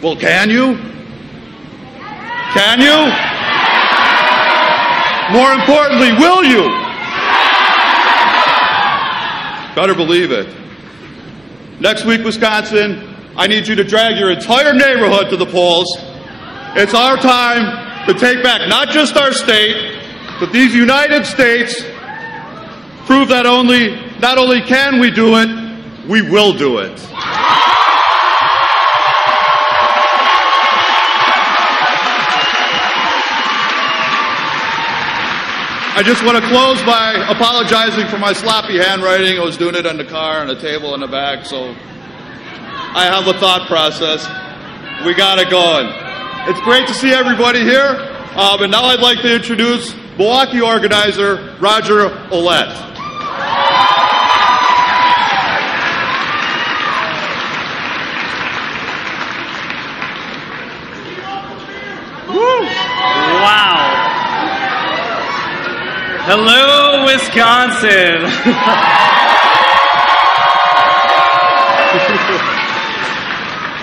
Well, can you? Can you? More importantly, will you? Better believe it. Next week, Wisconsin, I need you to drag your entire neighborhood to the polls. It's our time to take back not just our state, but these United States, prove that not only can we do it, we will do it. I just want to close by apologizing for my sloppy handwriting. I was doing it on the car, on the table, in the back, so I have a thought process. We got it going. It's great to see everybody here, and now I'd like to introduce Milwaukee organizer Roger Ouellette. Woo! Wow. Hello, Wisconsin.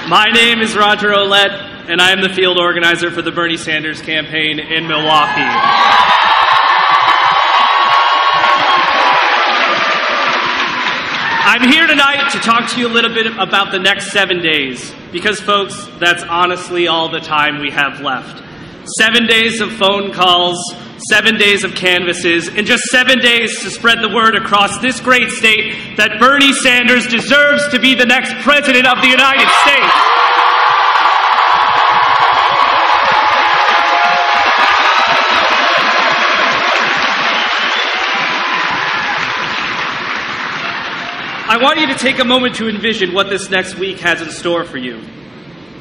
My name is Roger Ouellette, and I am the field organizer for the Bernie Sanders campaign in Milwaukee. I'm here tonight to talk to you a little bit about the next 7 days, because, folks, that's honestly all the time we have left. 7 days of phone calls, 7 days of canvasses, and just 7 days to spread the word across this great state that Bernie Sanders deserves to be the next president of the United States. I want you to take a moment to envision what this next week has in store for you.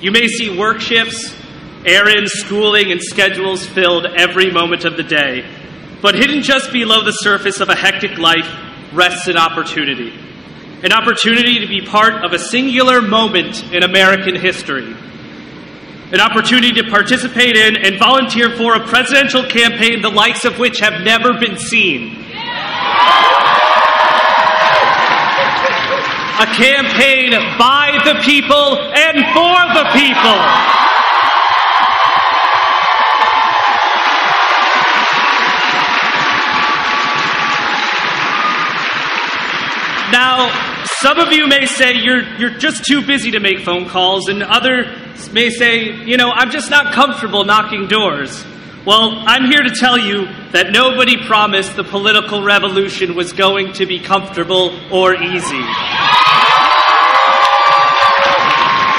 You may see work shifts, errands, schooling, and schedules filled every moment of the day. But hidden just below the surface of a hectic life rests an opportunity. An opportunity to be part of a singular moment in American history. An opportunity to participate in and volunteer for a presidential campaign the likes of which have never been seen. A campaign by the people and for the people. Now, some of you may say you're just too busy to make phone calls, and others may say, you know, I'm just not comfortable knocking doors. Well, I'm here to tell you that nobody promised the political revolution was going to be comfortable or easy.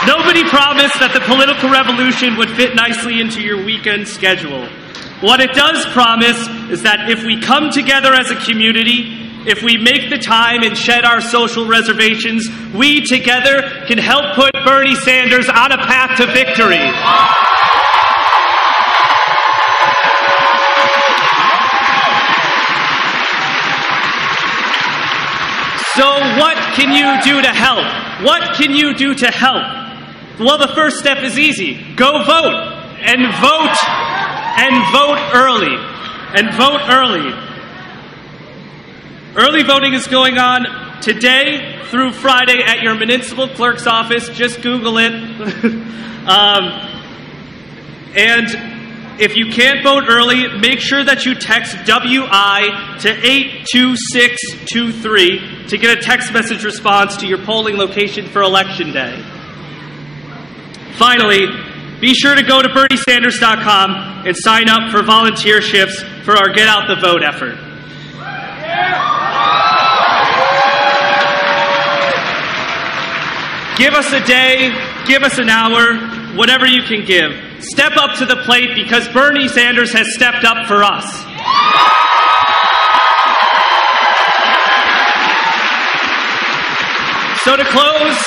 Nobody promised that the political revolution would fit nicely into your weekend schedule. What it does promise is that if we come together as a community, if we make the time and shed our social reservations, we together can help put Bernie Sanders on a path to victory. So what can you do to help? What can you do to help? Well, the first step is easy. Go vote. And vote. And vote early. And vote early. Early voting is going on today through Friday at your municipal clerk's office. Just Google it. And if you can't vote early, make sure that you text WI to 82623 to get a text message response to your polling location for Election Day. Finally, be sure to go to BernieSanders.com and sign up for volunteer shifts for our Get Out the Vote effort. Give us a day, give us an hour, whatever you can give. Step up to the plate because Bernie Sanders has stepped up for us. So to close,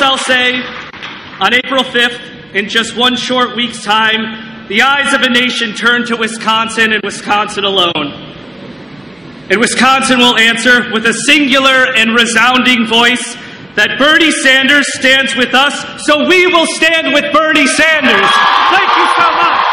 I'll say, on April 5th, in just one short week's time, the eyes of a nation turn to Wisconsin and Wisconsin alone. And Wisconsin will answer with a singular and resounding voice that Bernie Sanders stands with us, so we will stand with Bernie Sanders. Thank you so much.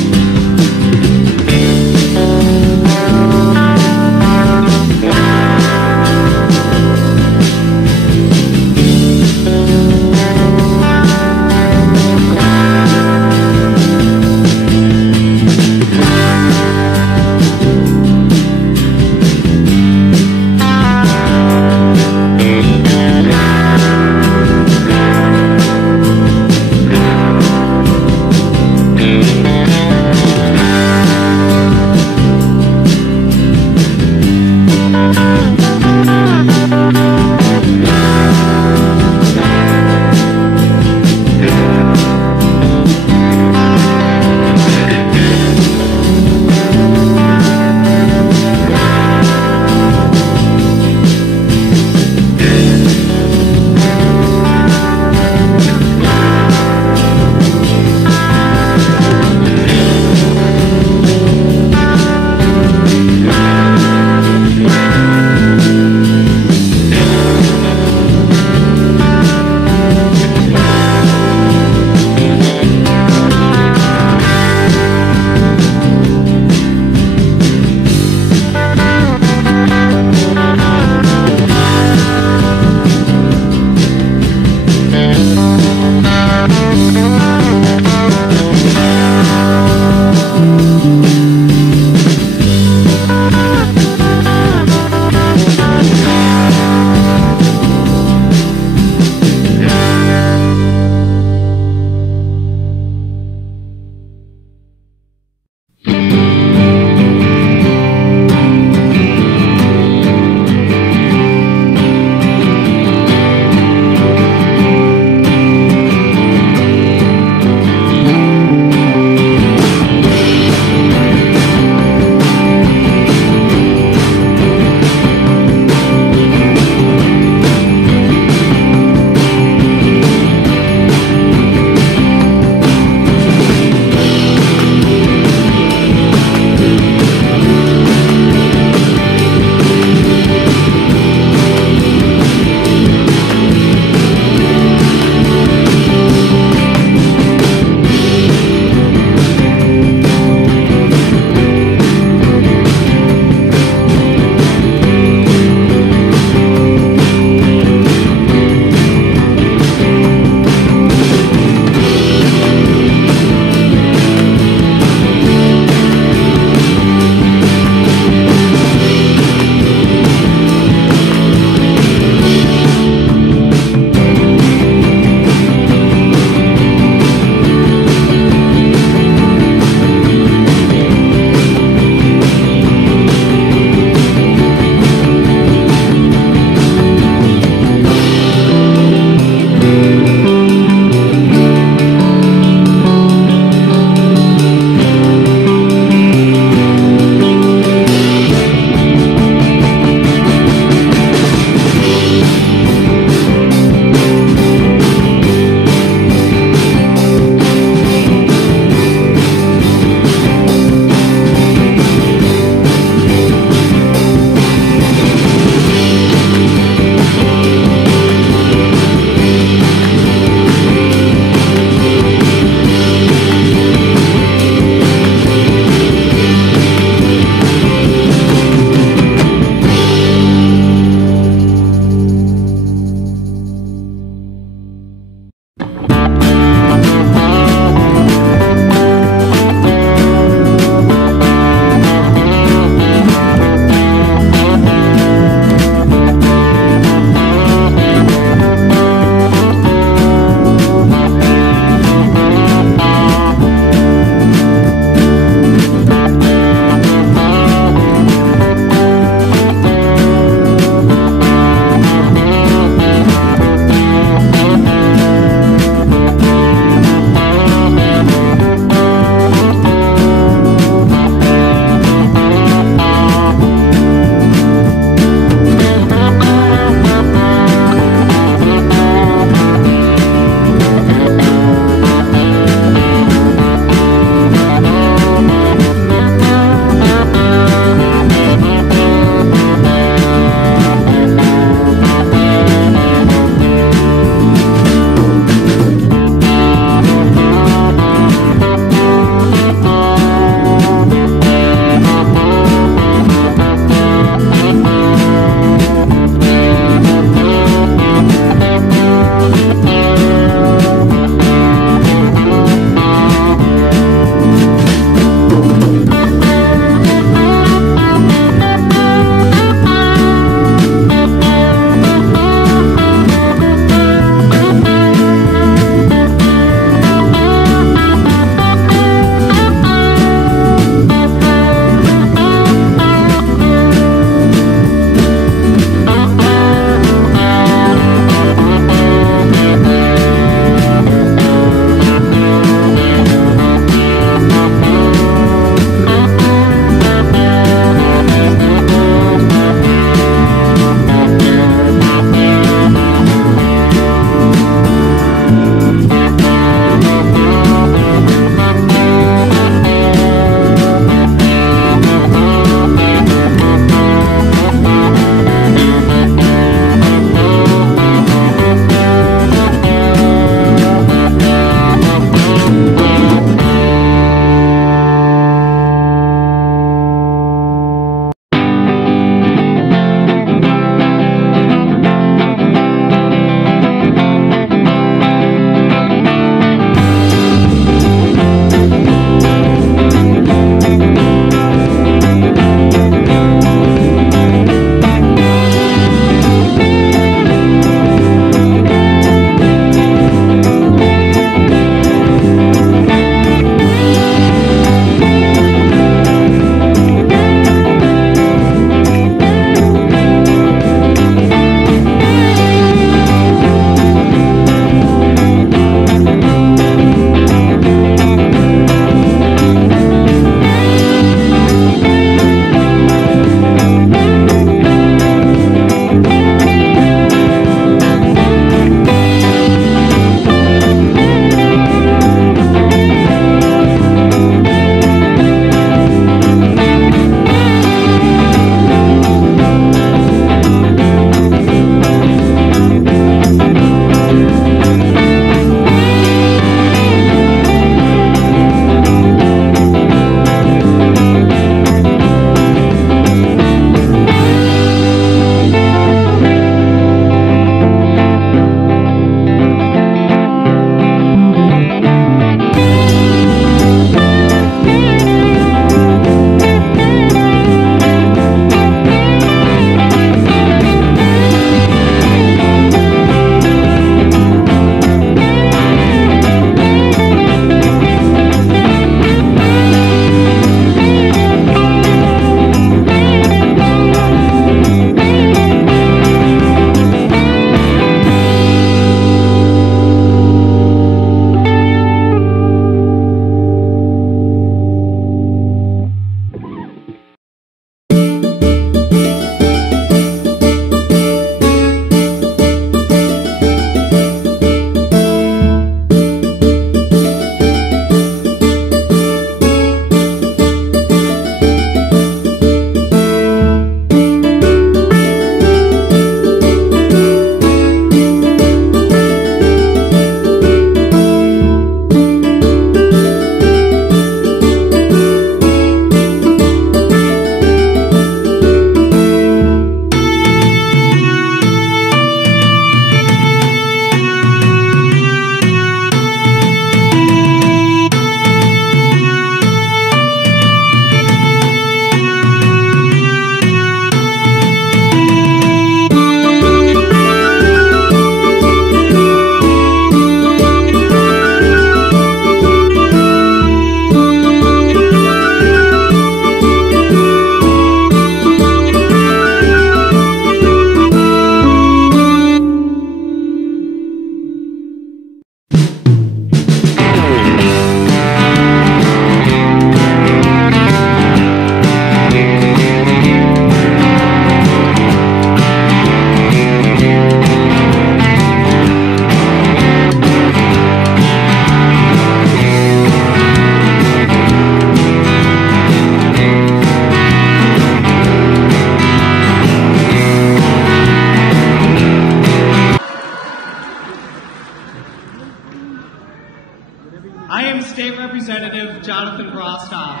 Jonathan Brostoff.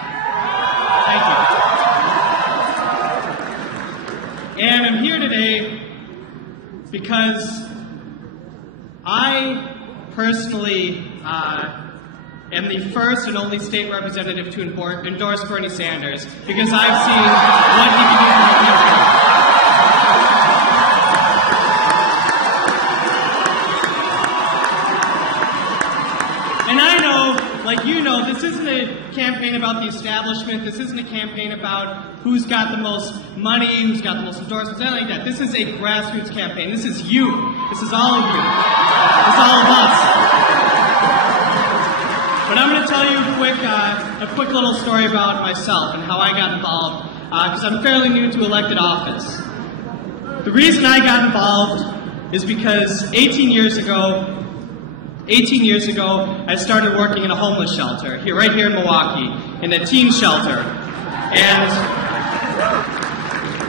Thank you. And I'm here today because I personally am the first and only state representative to endorse Bernie Sanders because I've seen what he can do for the country. And I know, like you know, this isn't a campaign about the establishment. This isn't a campaign about who's got the most money, who's got the most endorsements, anything like that. This is a grassroots campaign. This is you. This is all of you. It's all of us. But I'm going to tell you a quick little story about myself and how I got involved, because I'm fairly new to elected office. The reason I got involved is because 18 years ago, I started working in a homeless shelter, right here in Milwaukee, in a teen shelter.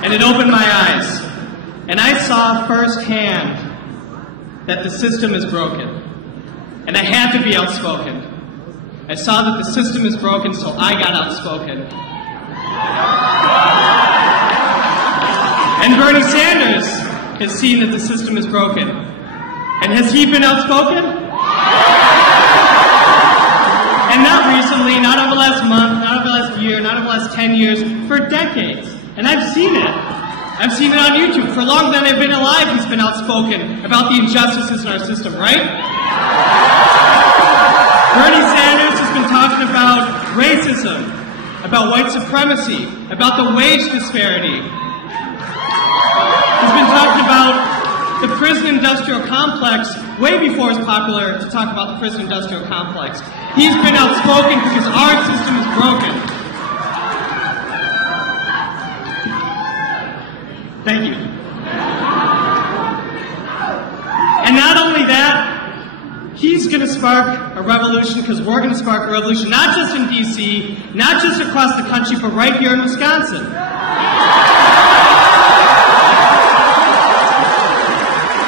And it opened my eyes. And I saw firsthand that the system is broken. And I had to be outspoken. I saw that the system is broken, so I got outspoken. And Bernie Sanders has seen that the system is broken. And has he been outspoken? And not recently, not over the last month, not over the last year, not over the last 10 years, for decades. And I've seen it. I've seen it on YouTube. For longer than I've been alive, he's been outspoken about the injustices in our system, right? Bernie Sanders has been talking about racism, about white supremacy, about the wage disparity. He's been talking about the prison industrial complex way before it's popular to talk about the prison industrial complex. He's been outspoken because our system is broken. Thank you. And not only that, he's going to spark a revolution because we're going to spark a revolution not just in D.C., not just across the country, but right here in Wisconsin.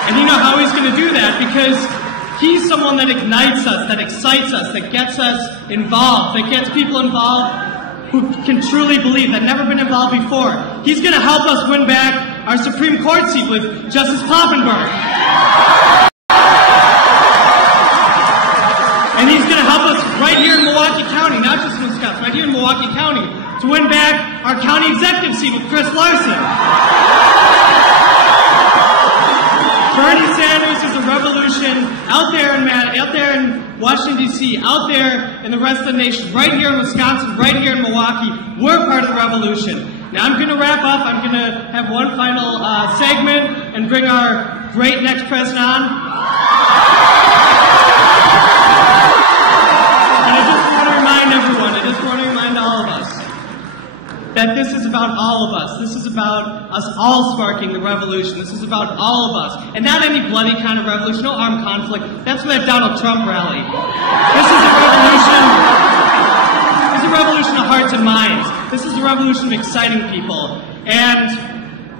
And you know how he's going to do that? Because he's someone that ignites us, that excites us, that gets us involved, that gets people involved who can truly believe, that never been involved before. He's going to help us win back our Supreme Court seat with Justice Poffenberg. And he's going to help us right here in Milwaukee County, not just in Wisconsin, right here in Milwaukee County, to win back our county executive seat with Chris Larson. Bernie Sanders is a revolution out there in Washington, D.C., out there in the rest of the nation, right here in Wisconsin, right here in Milwaukee. We're part of the revolution. Now I'm going to wrap up. I'm going to have one final segment and bring our great next president on. And I just want to remind everyone, I just want to remind all of us, that this is about all of us. This is about us all sparking the revolution. This is about all of us. And not any bloody kind of revolution, no armed conflict. That's for that Donald Trump rally. This is a revolution. This is a revolution of hearts and minds. This is a revolution of exciting people. And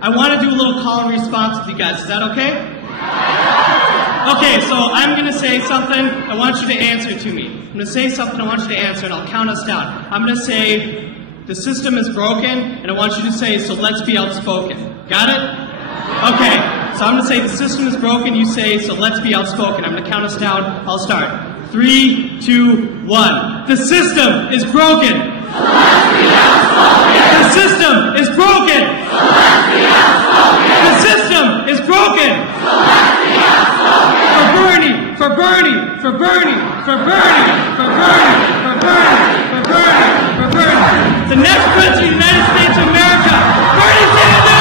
I want to do a little call and response with you guys. Is that okay? Okay, so I'm going to say something. I want you to answer to me. I'm going to say something. I want you to answer, and I'll count us down. I'm going to say, the system is broken, and I want you to say, so let's be outspoken. Got it? Okay, so I'm going to say the system is broken, you say, so let's be outspoken. I'm going to count us down. I'll start. 3, 2, 1. The system is broken. So let's be outspoken. The system is broken. So let's be outspoken. The system is broken. So let's be outspoken. For Bernie, for Bernie, for Bernie, for Bernie, for Bernie, for Bernie, for Bernie, for Bernie. The next president of the United States of America, Bernie Sanders!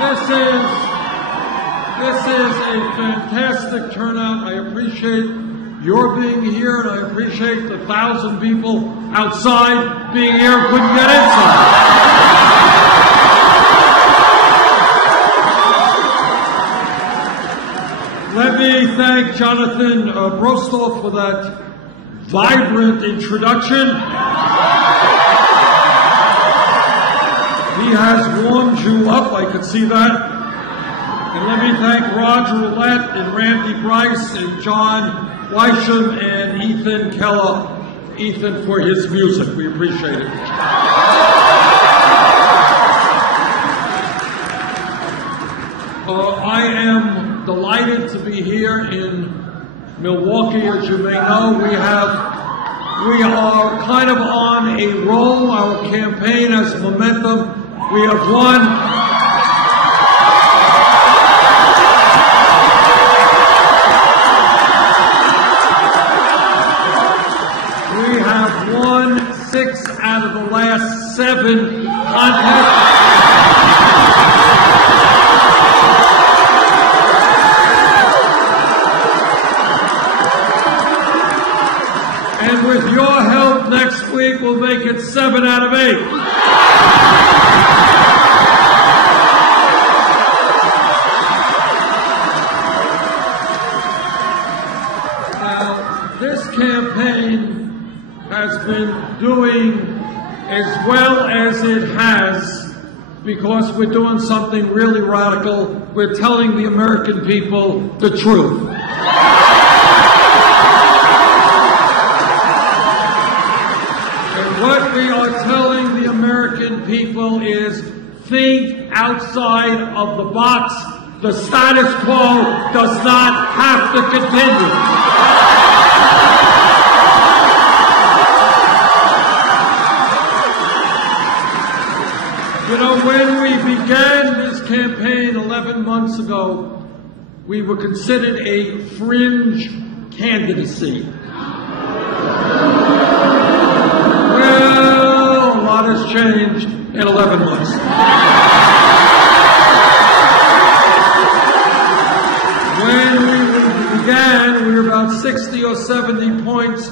This is a fantastic turnout. I appreciate your being here, and I appreciate the 1,000 people outside being here and couldn't get inside. Let me thank Jonathan Brostoff for that vibrant introduction. He has warmed you up, I could see that. And let me thank Roger Roulette and Randy Bryce and John Weisham and Ethan Keller. Ethan for his music, we appreciate it. I am delighted to be here in Milwaukee. As you may know, we are kind of on a roll. Our campaign has momentum. We have won. We have won 6 out of the last 7 contests. And with your help next week, we'll make it 7 out of 8. Now, this campaign has been doing as well as it has because we're doing something really radical. We're telling the American people the truth. What we are telling the American people is think outside of the box. The status quo does not have to continue. You know, when we began this campaign 11 months ago, we were considered a fringe candidacy. Well, a lot has changed in 11 months. When we began, we were about 60 or 70 points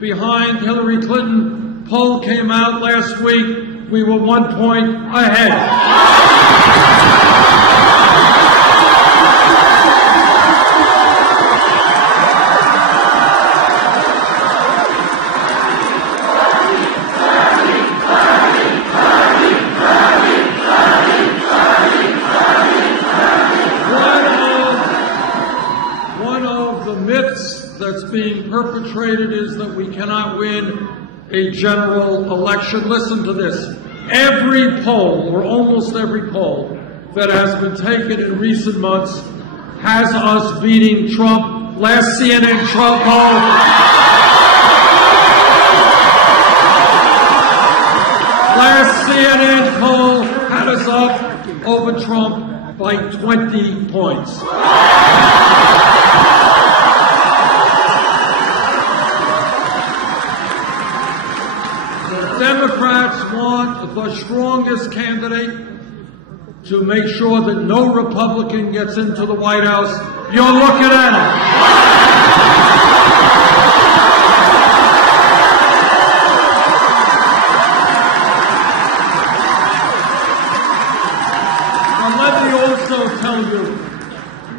behind Hillary Clinton. Poll came out last week. We were 1 point ahead. Being perpetrated is that we cannot win a general election. Listen to this. Every poll, or almost every poll, that has been taken in recent months has us beating Trump. Last CNN Trump poll. Last CNN poll had us up over Trump by 20 points. Democrats want the strongest candidate to make sure that no Republican gets into the White House. You're looking at it. Now let me also tell you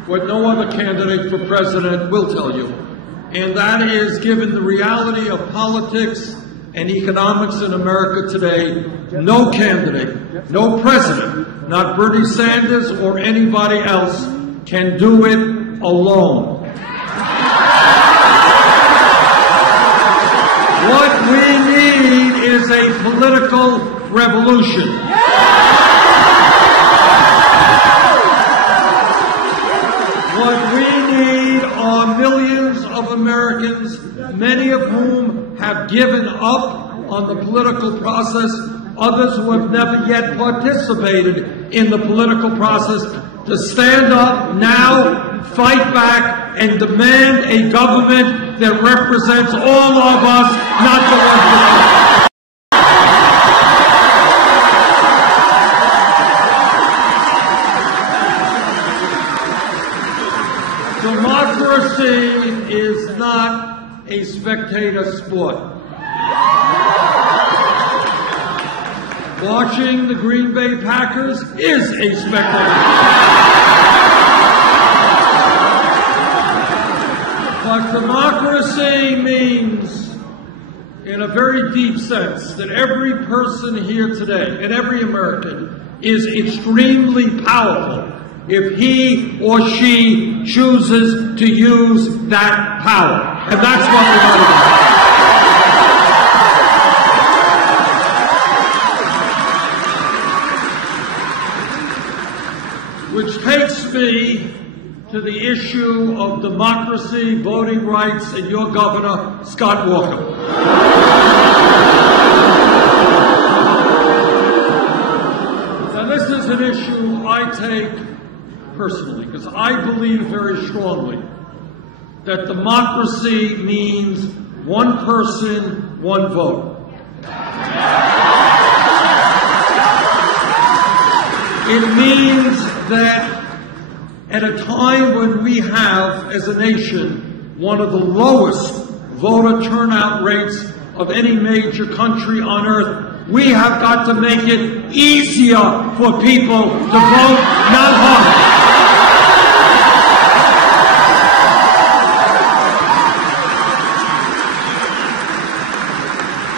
what no other candidate for president will tell you, and that is, given the reality of politics and economics in America today, no candidate, no president, not Bernie Sanders or anybody else, can do it alone. What we need is a political revolution. What we need are millions of Americans, many of whom have given up on the political process, others who have never yet participated in the political process, to stand up now, fight back, and demand a government that represents all of us, not the 1%. democracy is not a spectator sport. Watching the Green Bay Packers is a spectator. But democracy means, in a very deep sense, that every person here today and every American is extremely powerful if he or she chooses to use that power. And that's what we're going to do. Which takes me to the issue of democracy, voting rights, and your governor, Scott Walker. Now, this is an issue I take personally, because I believe very strongly that democracy means one person, one vote. It means that at a time when we have, as a nation, one of the lowest voter turnout rates of any major country on earth, we have got to make it easier for people to vote, not harder.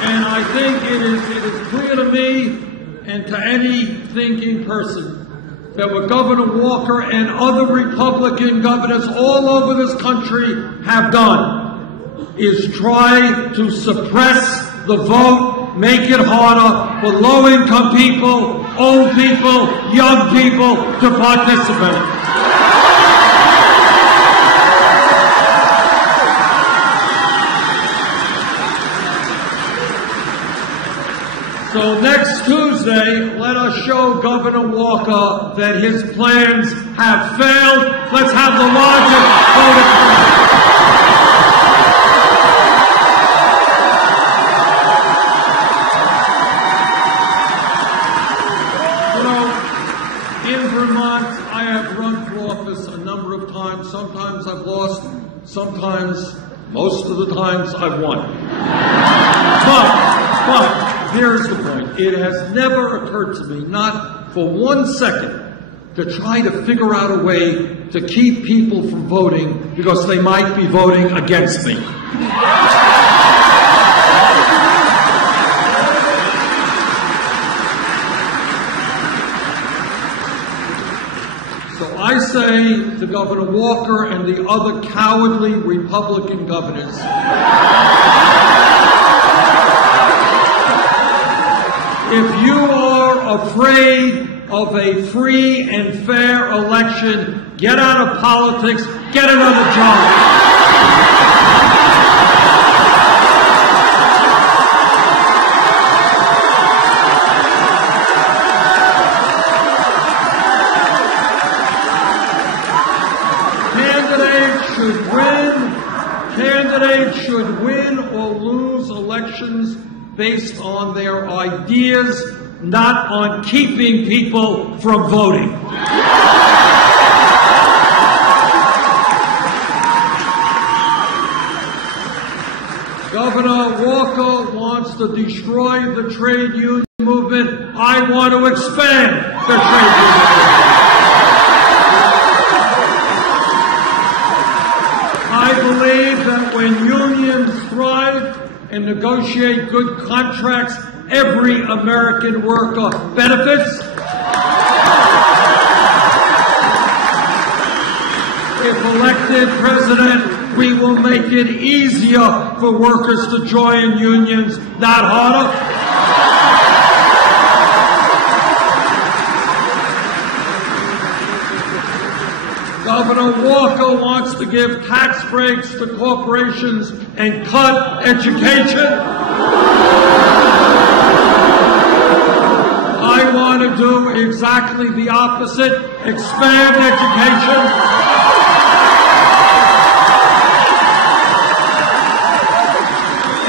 And I think it is clear to me and to any thinking person that what Governor Walker and other Republican governors all over this country have done is try to suppress the vote, make it harder for low-income people, old people, young people to participate. So next Tuesday, let us show Governor Walker that his plans have failed. Let's have the largest voter turnout. You know, in Vermont, I have run for office a number of times. Sometimes I've lost, sometimes, most of the times, I've won. But here's the point. It has never occurred to me, not for 1 second, to try to figure out a way to keep people from voting because they might be voting against me. So I say to Governor Walker and the other cowardly Republican governors, if you are afraid of a free and fair election, get out of politics, get another job. Candidates should win or lose elections based on their ideas, not on keeping people from voting. Governor Walker wants to destroy the trade union movement. I want to expand the trade union movement. I believe that when unions thrive and negotiate good contracts, every American worker benefits. If elected president, we will make it easier for workers to join unions, not harder. Governor Walker wants to give tax breaks to corporations and cut education. I want to do exactly the opposite, expand education.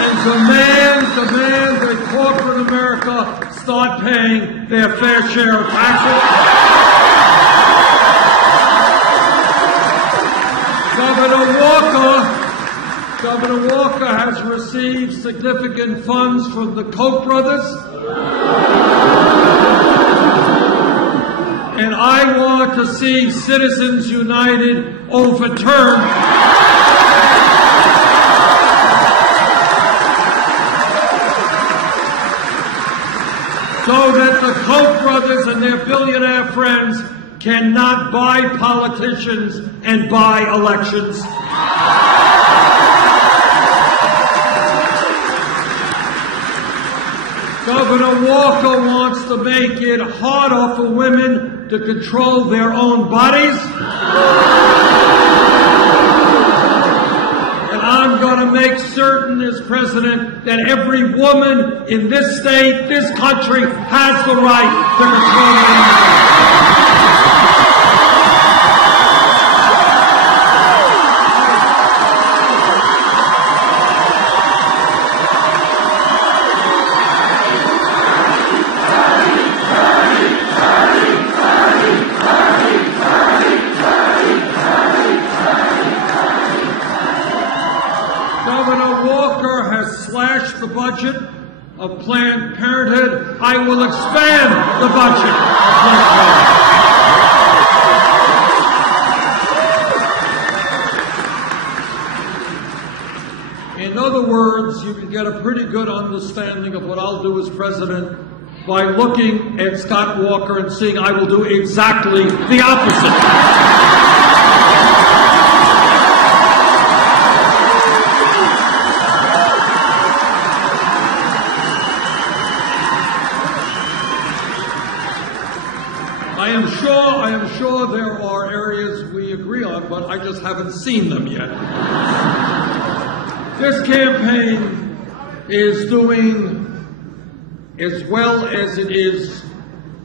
And demand that corporate America start paying their fair share of taxes. Governor Walker has received significant funds from the Koch brothers. And I want to see Citizens United overturned. So that the Koch brothers and their billionaire friends cannot buy politicians and buy elections. Governor Walker wants to make it harder for women to control their own bodies. And I'm going to make certain as president that every woman in this state, this country, has the right to control their own bodies. The budget of Planned Parenthood. I will expand the budget of Planned Parenthood. In other words, you can get a pretty good understanding of what I'll do as president by looking at Scott Walker and seeing I will do exactly the opposite. I am sure there are areas we agree on, but I just haven't seen them yet. This campaign is doing as well as it is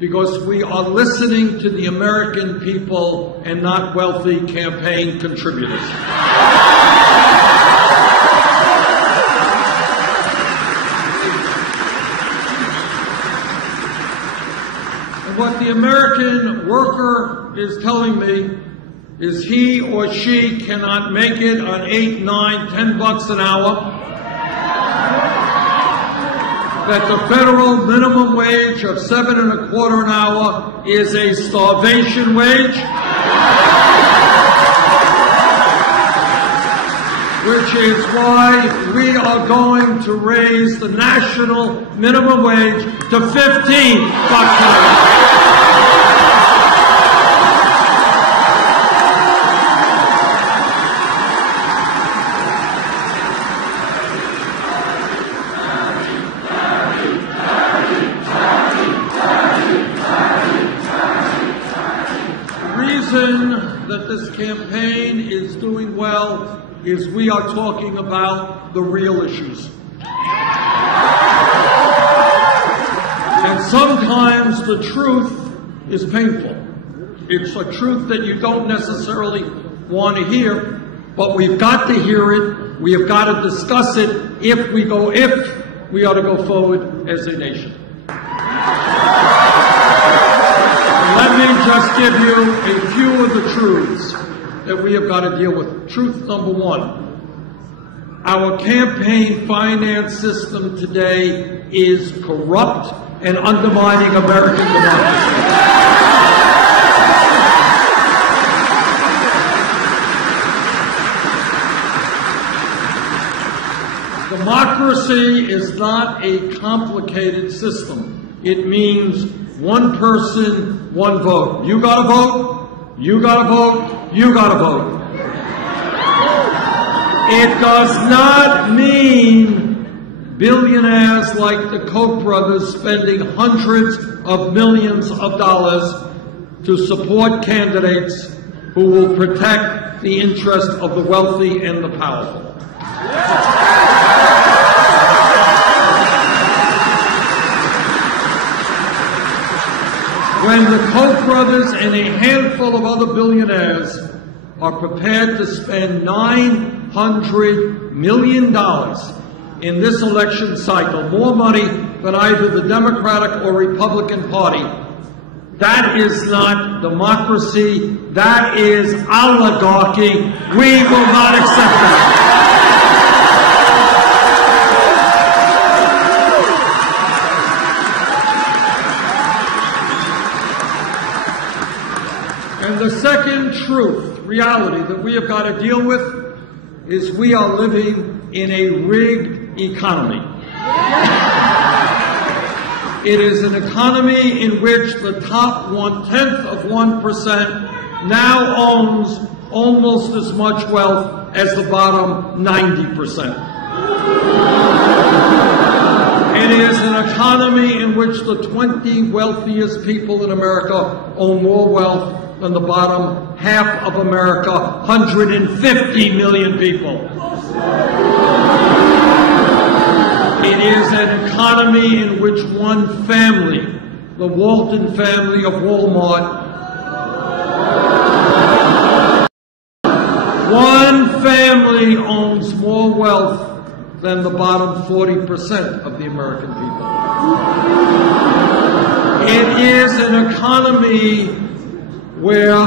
because we are listening to the American people and not wealthy campaign contributors. What the American worker is telling me is he or she cannot make it on $8, $9, $10 an hour, that the federal minimum wage of $7.25 an hour is a starvation wage, which is why we are going to raise the national minimum wage to $15 an hour. That this campaign is doing well is we are talking about the real issues. And sometimes the truth is painful. It's a truth that you don't necessarily want to hear, but we've got to hear it. We have got to discuss it if we are to go forward as a nation. Let me just give you a few of the truths that we have got to deal with. Truth number one, our campaign finance system today is corrupt and undermining American democracy. Democracy is not a complicated system. It means one person, one vote. You gotta vote, you gotta vote, you gotta vote. It does not mean billionaires like the Koch brothers spending hundreds of millions of dollars to support candidates who will protect the interest of the wealthy and the powerful. When the Koch brothers and a handful of other billionaires are prepared to spend $900 million in this election cycle, more money than either the Democratic or Republican Party, That is not democracy. That is oligarchy. We will not accept that. And the second truth, reality that we have got to deal with is we are living in a rigged economy. It is an economy in which the top 1/10 of 1% now owns almost as much wealth as the bottom 90%. It is an economy in which the 20 wealthiest people in America own more wealth than the bottom half of America, 150 million people. It is an economy in which one family, the Walton family of Walmart, one family owns more wealth than the bottom 40% of the American people. It is an economy where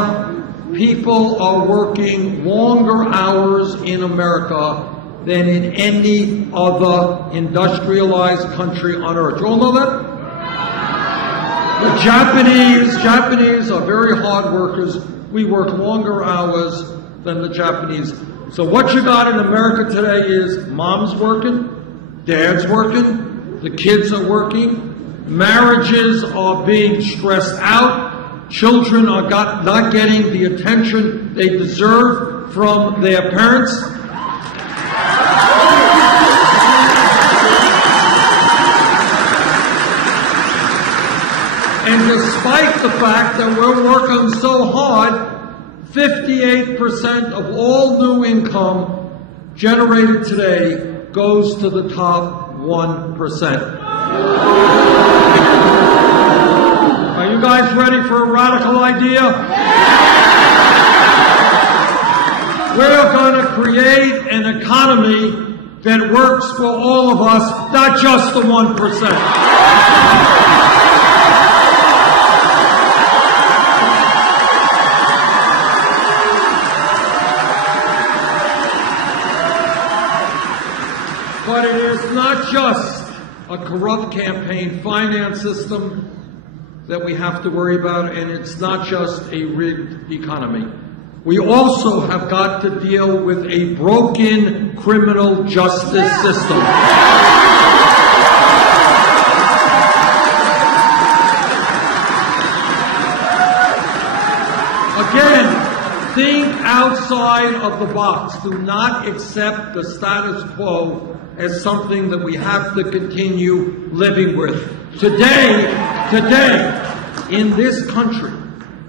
people are working longer hours in America than in any other industrialized country on earth. You all know that? The Japanese are very hard workers. We work longer hours than the Japanese. So what you got in America today is mom's working, dad's working, the kids are working, marriages are being stressed out, children are not getting the attention they deserve from their parents. And despite the fact that we're working so hard, 58% of all new income generated today goes to the top 1%. Are you guys ready for a radical idea? We're going to create an economy that works for all of us, not just the 1%. But it is not just a corrupt campaign finance system that we have to worry about, and it's not just a rigged economy. We also have got to deal with a broken criminal justice system. Again, think outside of the box. Do not accept the status quo as something that we have to continue living with. Today, in this country,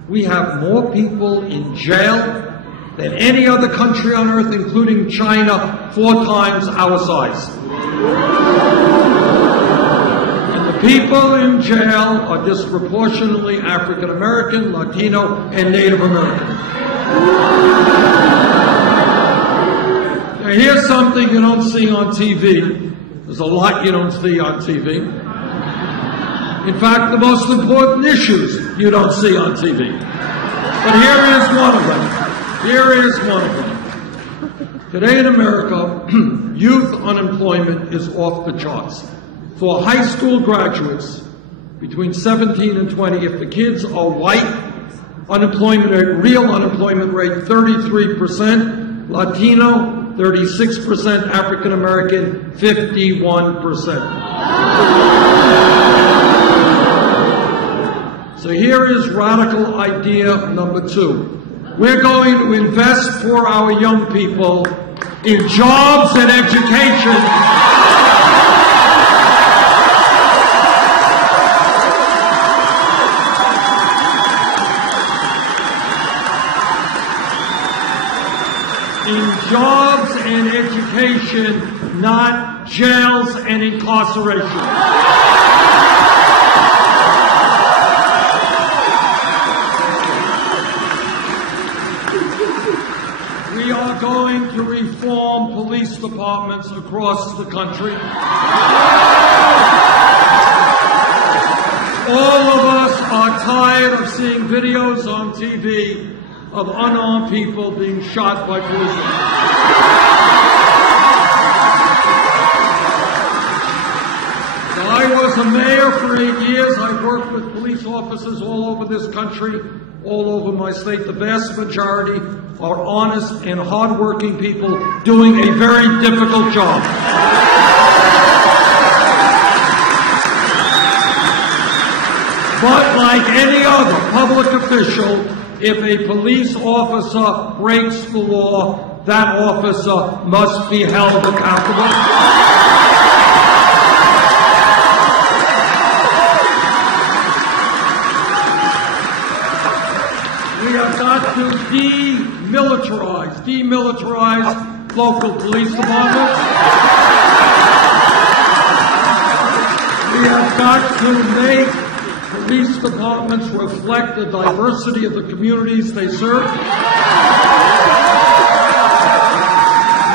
we have more people in jail than any other country on earth, including China, 4 times our size. And the people in jail are disproportionately African American, Latino, and Native American. Now, here's something you don't see on TV. There's a lot you don't see on TV. In fact, the most important issues you don't see on TV. But here is one of them. Here is one of them. Today in America, youth unemployment is off the charts. For high school graduates between 17 and 20, if the kids are white, unemployment rate, real unemployment rate, 33%, Latino, 36%, African American, 51%. So here is radical idea number 2. We're going to invest for our young people in jobs and education. In jobs and education, not jails and incarceration. We are going to reform police departments across the country. All of us are are tired of seeing videos on TV of unarmed people being shot by police officers. I was a mayor for 8 years. I worked with police officers all over this country, all over my state. The vast majority are honest and hardworking people doing a very difficult job. But like any other public official, if a police officer breaks the law, that officer must be held accountable. We have got to demilitarize local police departments. We have got to make police departments reflect the diversity of the communities they serve.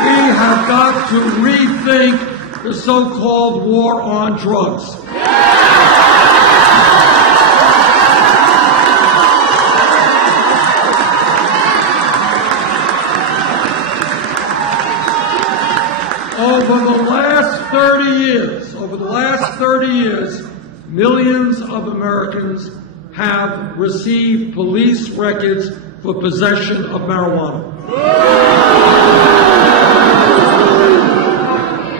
We have got to rethink the so-called war on drugs. Over the last 30 years, millions of Americans have received police records for possession of marijuana.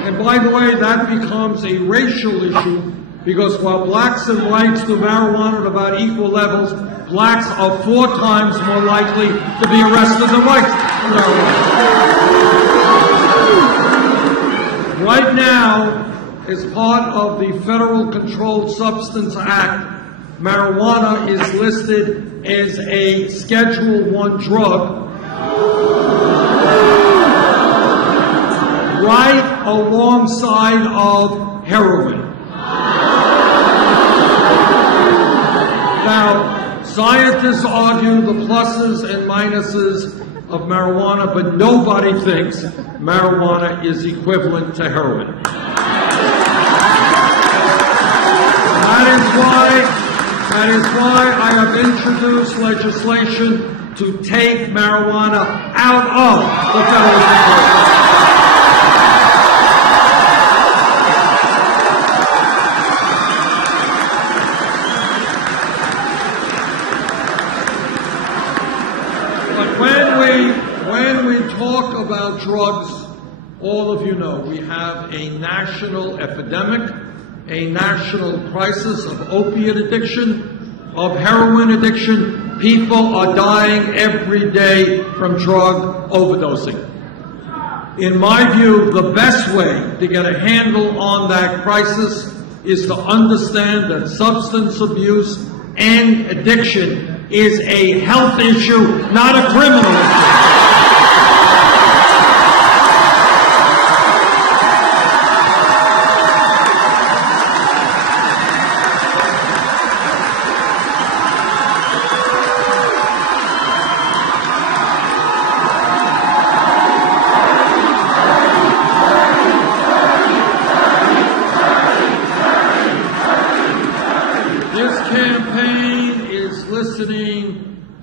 And by the way, that becomes a racial issue, because while blacks and whites do marijuana at about equal levels, blacks are 4 times more likely to be arrested than whites for marijuana. Right now, as part of the Federal Controlled Substance Act, marijuana is listed as a Schedule I drug, right alongside of heroin. Now, scientists argue the pluses and minuses of marijuana, but nobody thinks marijuana is equivalent to heroin. That is why I have introduced legislation to take marijuana out of the federal control. When we talk about drugs, all of you know we have a national epidemic, a national crisis of opiate addiction, of heroin addiction. People are dying every day from drug overdosing. In my view, the best way to get a handle on that crisis is to understand that substance abuse and addiction is a health issue, not a criminal issue.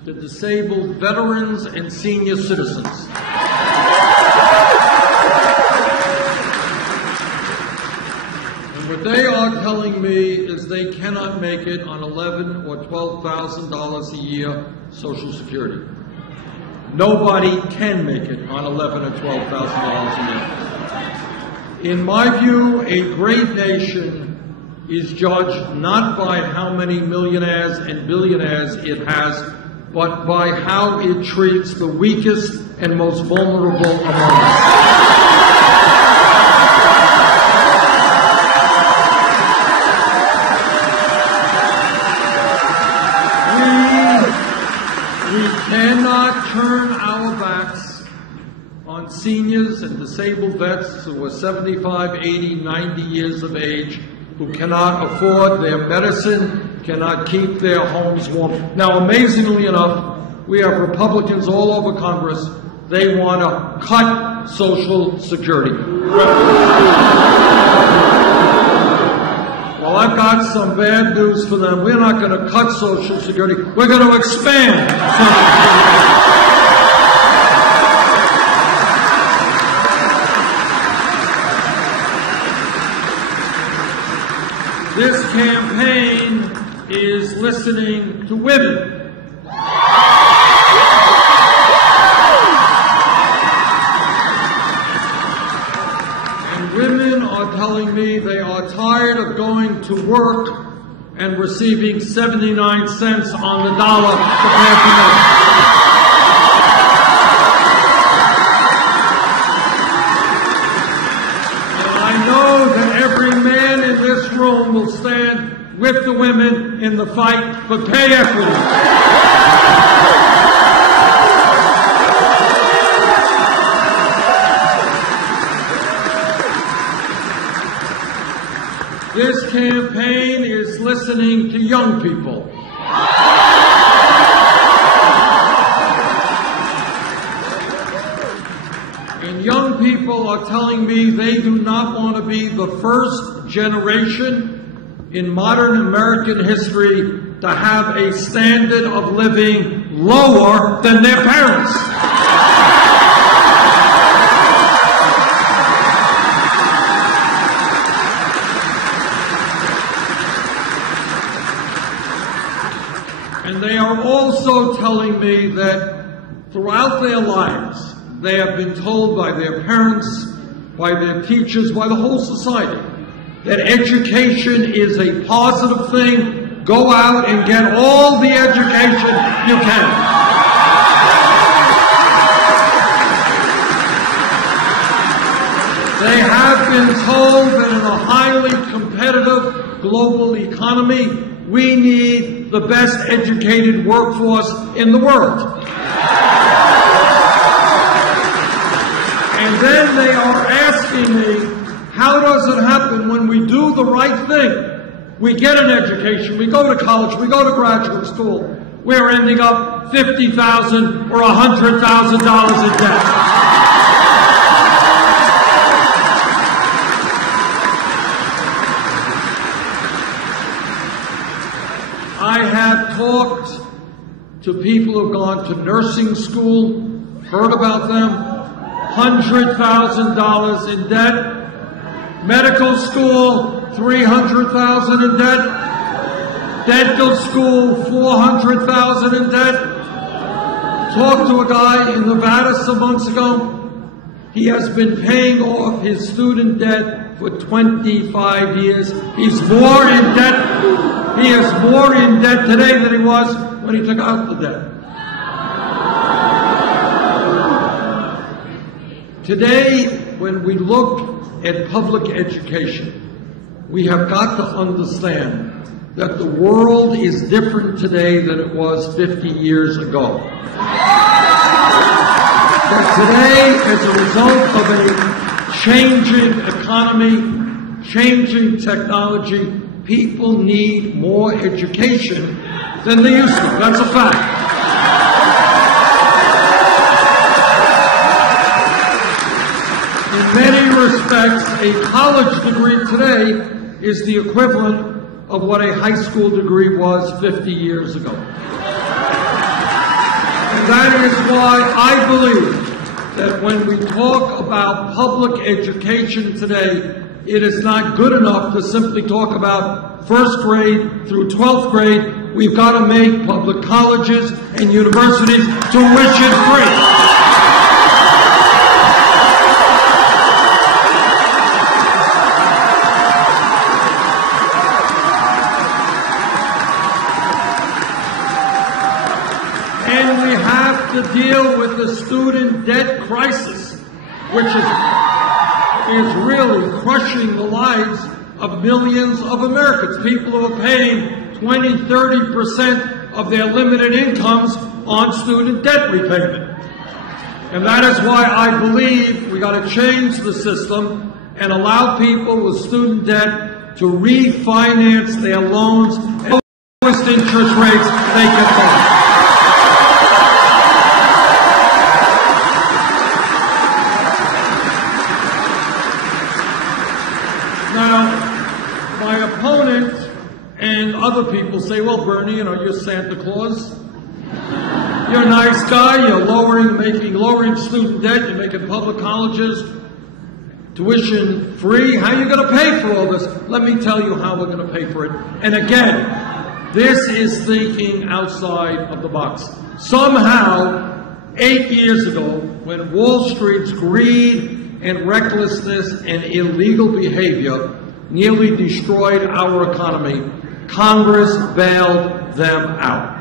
To disabled veterans and senior citizens. And what they are telling me is they cannot make it on $11,000 or $12,000 a year Social Security. Nobody can make it on $11,000 or $12,000 a year. In my view, a great nation is judged not by how many millionaires and billionaires it has, but by how it treats the weakest and most vulnerable among us. We cannot turn our backs on seniors and disabled vets who are 75, 80, 90 years of age, who cannot afford their medicine, cannot keep their homes warm. Now, amazingly enough, we have Republicans all over Congress. They want to cut Social Security. Well, Well, I've got some bad news for them. We're not going to cut Social Security. We're going to expand Social Security. This campaign is listening to women. Women are telling me they are tired of going to work and receiving 79 cents on the dollar to pay for them. And I know that every man in this room will stand with the women in the fight for pay equity. This campaign is listening to young people. And young people are telling me they do not want to be the first generation in modern American history to have a standard of living lower than their parents. And they are also telling me that throughout their lives, they have been told by their parents, by their teachers, by the whole society, that education is a positive thing. Go out and get all the education you can. They have been told that in a highly competitive global economy, we need the best educated workforce in the world. And then they are asking me, how does it happen when we do the right thing? We get an education, we go to college, we go to graduate school. We're ending up $50,000 or $100,000 in debt. I have talked to people who've gone to nursing school, heard about them, $100,000 in debt. Medical school, $300,000 in debt. Dental school, $400,000 in debt. Talked to a guy in Nevada some months ago. He has been paying off his student debt for 25 years. He's more in debt. He is more in debt today than he was when he took out the debt. Today, when we look at public education, we have got to understand that the world is different today than it was 50 years ago. That today, as a result of a changing economy, changing technology, people need more education than they used to. That's a fact. In many respects, a college degree today is the equivalent of what a high school degree was 50 years ago. And that is why I believe that when we talk about public education today, it is not good enough to simply talk about first grade through 12th grade. We've got to make public colleges and universities tuition free. And we have to deal with the student debt crisis, which is really crushing the lives of millions of Americans. People who are paying 20–30% of their limited incomes on student debt repayment. And that is why I believe we got to change the system and allow people with student debt to refinance their loans at the lowest interest rates they can find. Now, my opponent people say, well, Bernie, you're Santa Claus. You're a nice guy, you're lowering student debt, you're making public colleges tuition free. How are you going to pay for all this? Let me tell you how we're going to pay for it. And again, this is thinking outside of the box. Somehow, 8 years ago, when Wall Street's greed and recklessness and illegal behavior nearly destroyed our economy, Congress bailed them out.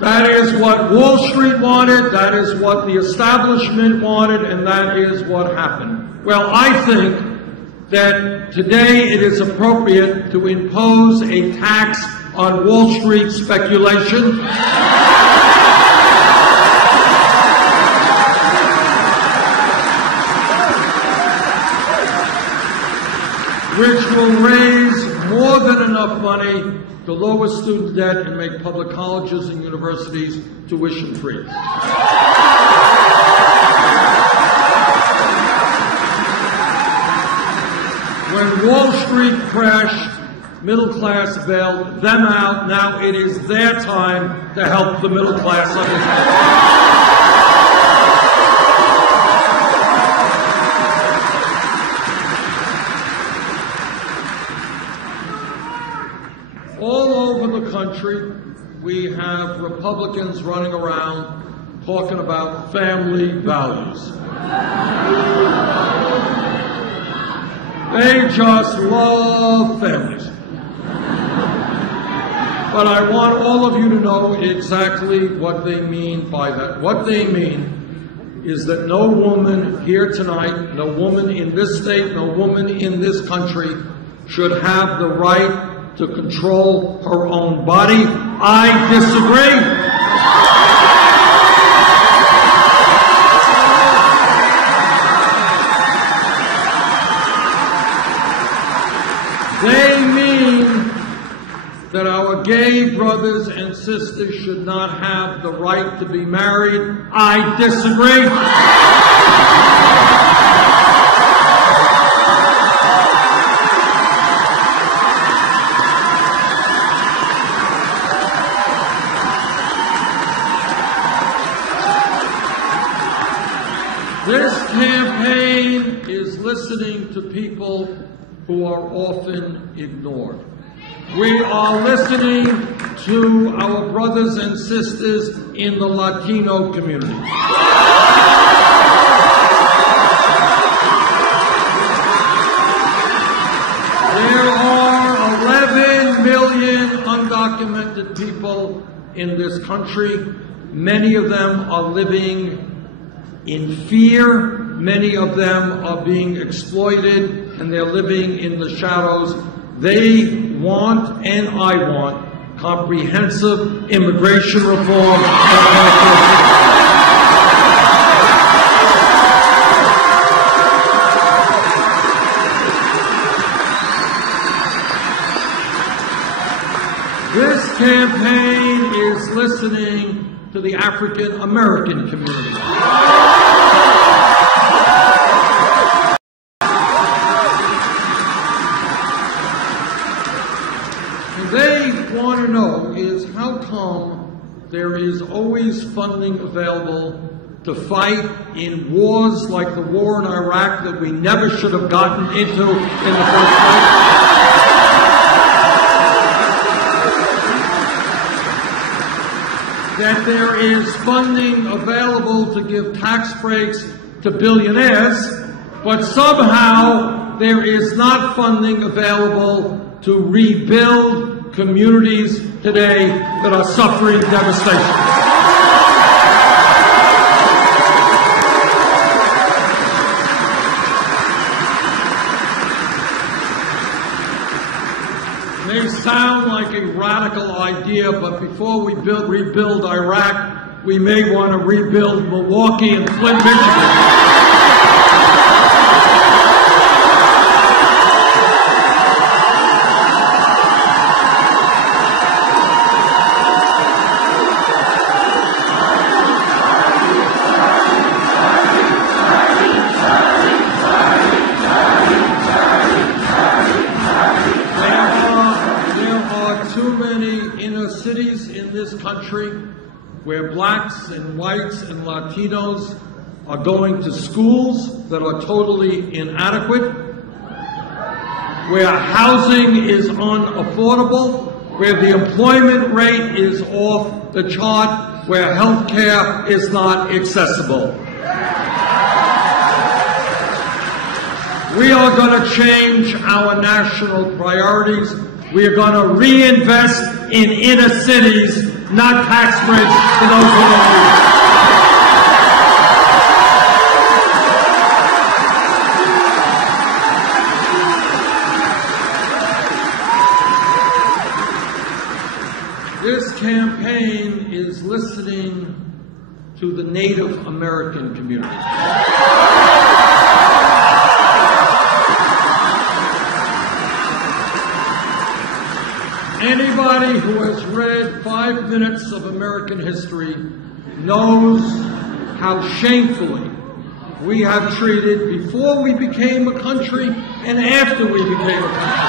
That is what Wall Street wanted, that is what the establishment wanted, and that is what happened. Well, I think that today it is appropriate to impose a tax on Wall Street speculation. Which will raise more than enough money to lower student debt and make public colleges and universities tuition free. When Wall Street crashed, middle class bailed them out. Now it is their time to help the middle class of this country. All over the country, we have Republicans running around talking about family values. They just love families. But I want all of you to know exactly what they mean by that. What they mean is that no woman here tonight, no woman in this state, no woman in this country should have the right to control her own body. I disagree. They mean that our gay brothers and sisters should not have the right to be married. I disagree. This campaign is listening to people who are often ignored. We are listening to our brothers and sisters in the Latino community. There are 11 million undocumented people in this country. Many of them are living in fear. Many of them are being exploited, and they're living in the shadows. They want, and I want, comprehensive immigration reform. This campaign is listening to the African American community. They want to know is how come there is always funding available to fight in wars like the war in Iraq that we never should have gotten into in the first place. That there is funding available to give tax breaks to billionaires, but somehow there is not funding available to rebuild communities today that are suffering devastation. It may sound like a radical idea, but before we rebuild Iraq, we may want to rebuild Milwaukee and Flint, Michigan. there are cities in this country where blacks and whites and Latinos are going to schools that are totally inadequate, where housing is unaffordable, where the employment rate is off the chart, where health care is not accessible. We are going to change our national priorities. We are going to reinvest in inner cities, not tax breaks for those who don't need it. This campaign is listening to the Native American community. Anybody who has read 5 minutes of American history knows how shamefully we have treated before we became a country and after we became a country.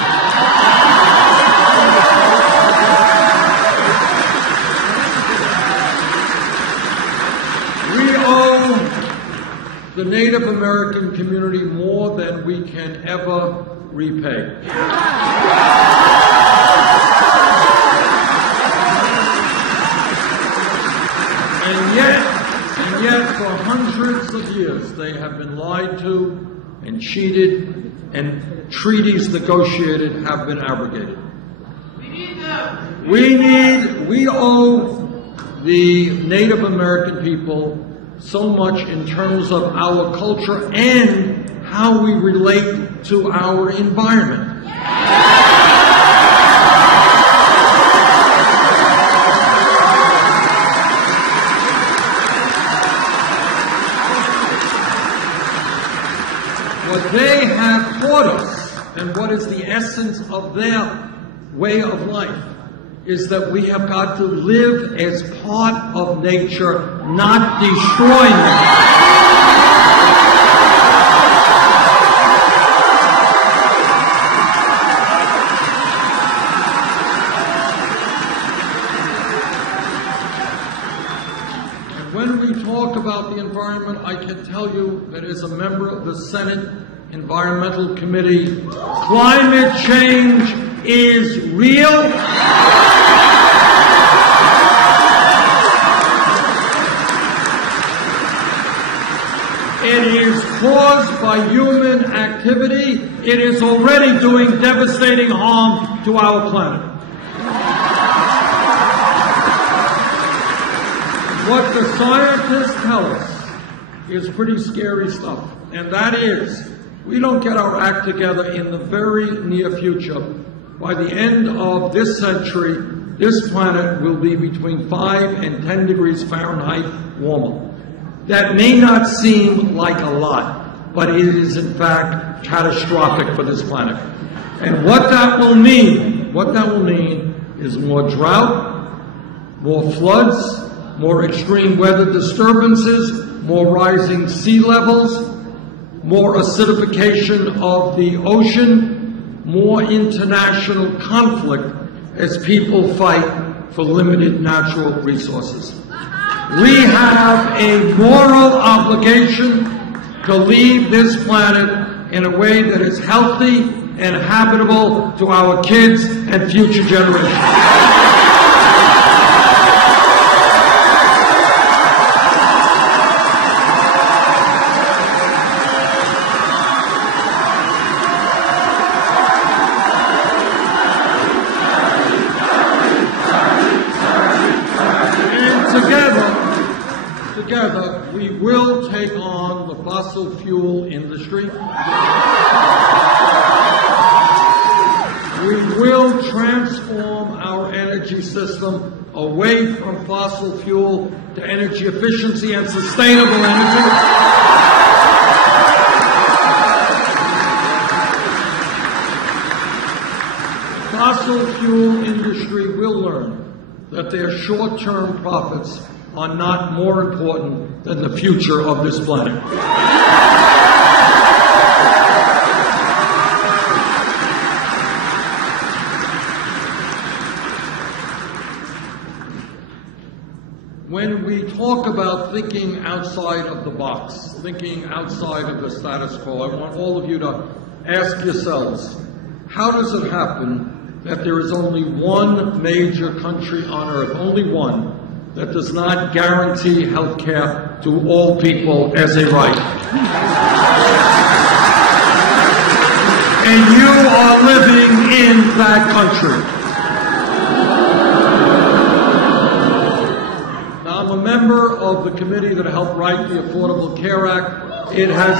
The Native American community more than we can ever repay. And yet, for hundreds of years, they have been lied to and cheated, and treaties negotiated have been abrogated. We owe the Native American people so much in terms of our culture and how we relate to our environment. What they have taught us, and what is the essence of their way of life, is that we have got to live as part of nature, not destroy nature. And when we talk about the environment, I can tell you that as a member of the Senate Environmental Committee, climate change is real. It is caused by human activity. It is already doing devastating harm to our planet. What the scientists tell us is pretty scary stuff, and that is, we don't get our act together in the very near future. By the end of this century, this planet will be between 5 and 10 degrees Fahrenheit warmer. That may not seem like a lot, but it is in fact catastrophic for this planet. And what that will mean is more drought, more floods, more extreme weather disturbances, more rising sea levels, more acidification of the ocean, more international conflict as people fight for limited natural resources. We have a moral obligation to leave this planet in a way that is healthy and habitable to our kids and future generations. Together, we will take on the fossil fuel industry. We will transform our energy system away from fossil fuel to energy efficiency and sustainable energy. Fossil fuel industry will learn that their short-term profits are not more important than the future of this planet. when we talk about thinking outside of the box, thinking outside of the status quo, I want all of you to ask yourselves, how does it happen that there is only one major country on earth, only one, that does not guarantee health care to all people as a right? And you are living in that country. Member of the committee that helped write the Affordable Care Act. It has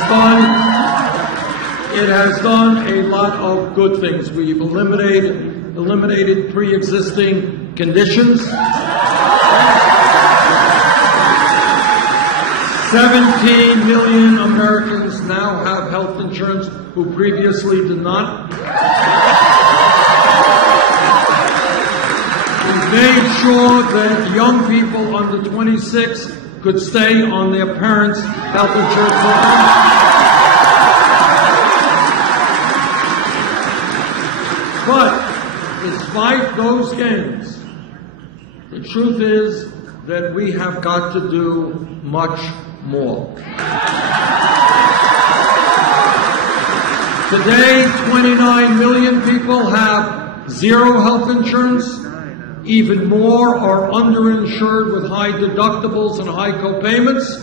done a lot of good things. We've eliminated pre-existing conditions. 17 million Americans now have health insurance who previously did not. Made sure that young people under 26 could stay on their parents' health insurance plan. But despite those gains, the truth is that we have got to do much more. Today, 29 million people have zero health insurance. Even more are underinsured with high deductibles and high co-payments.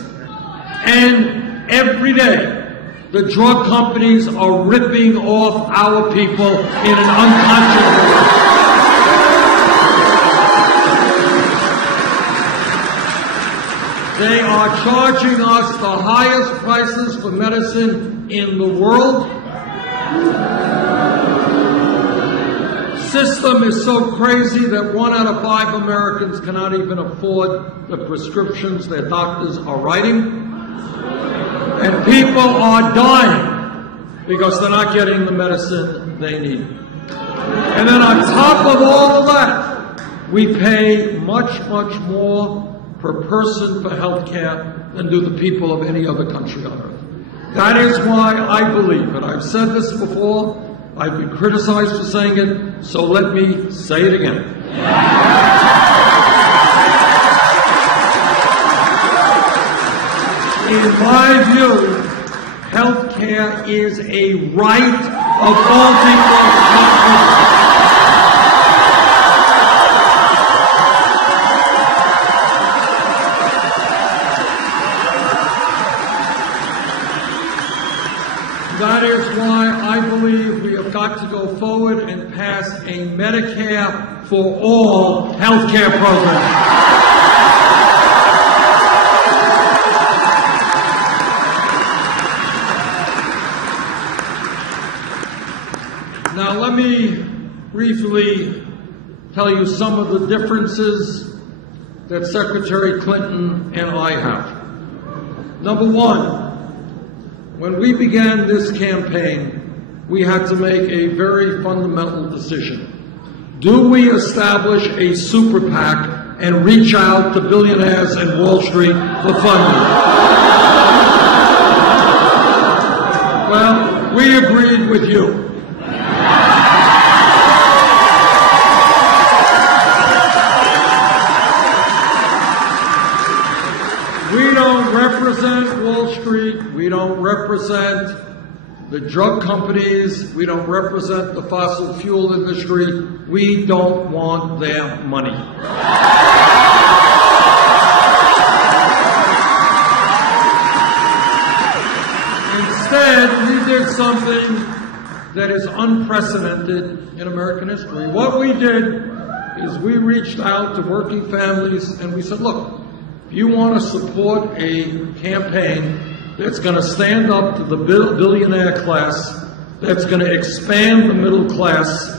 And every day, the drug companies are ripping off our people in an unconscionable way. They are charging us the highest prices for medicine in the world. System is so crazy that 1 out of 5 Americans cannot even afford the prescriptions their doctors are writing. And people are dying because they're not getting the medicine they need. And then on top of all of that, we pay much, much more per person for health care than do the people of any other country on earth. That is why I believe, and I've said this before, I've been criticized for saying it, so let me say it again. In my view, health care is a right of all people. That is why I believe we have got to go forward and pass a Medicare for all health care program. Now let me briefly tell you some of the differences that Secretary Clinton and I have. Number one, when we began this campaign, we had to make a very fundamental decision. Do we establish a super PAC and reach out to billionaires and Wall Street for funding? Well, we agreed with you. We don't represent Wall Street. We don't represent the drug companies. We don't represent the fossil fuel industry. We don't want their money. Instead, we did something that is unprecedented in American history. What we did is we reached out to working families and we said, look, if you want to support a campaign that's going to stand up to the billionaire class, that's going to expand the middle class,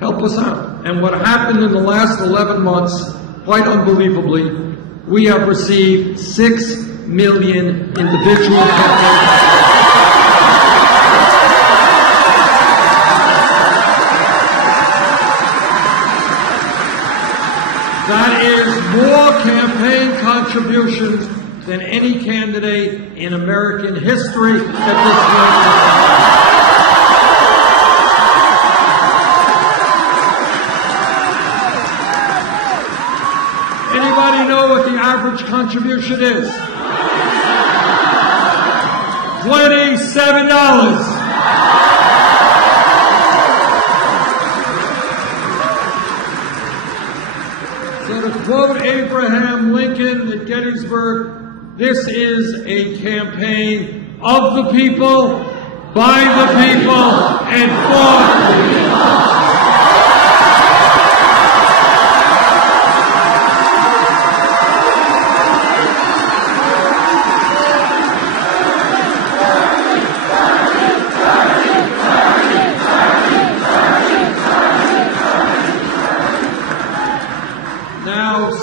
help us out. And what happened in the last 11 months, quite unbelievably, we have received 6 million individual campaigns. That is more campaign contributions than any candidate in American history at this point. Anybody Anybody know what the average contribution is? $27. So to quote Abraham Lincoln at Gettysburg, this is a campaign of the people, by the people, and for the people.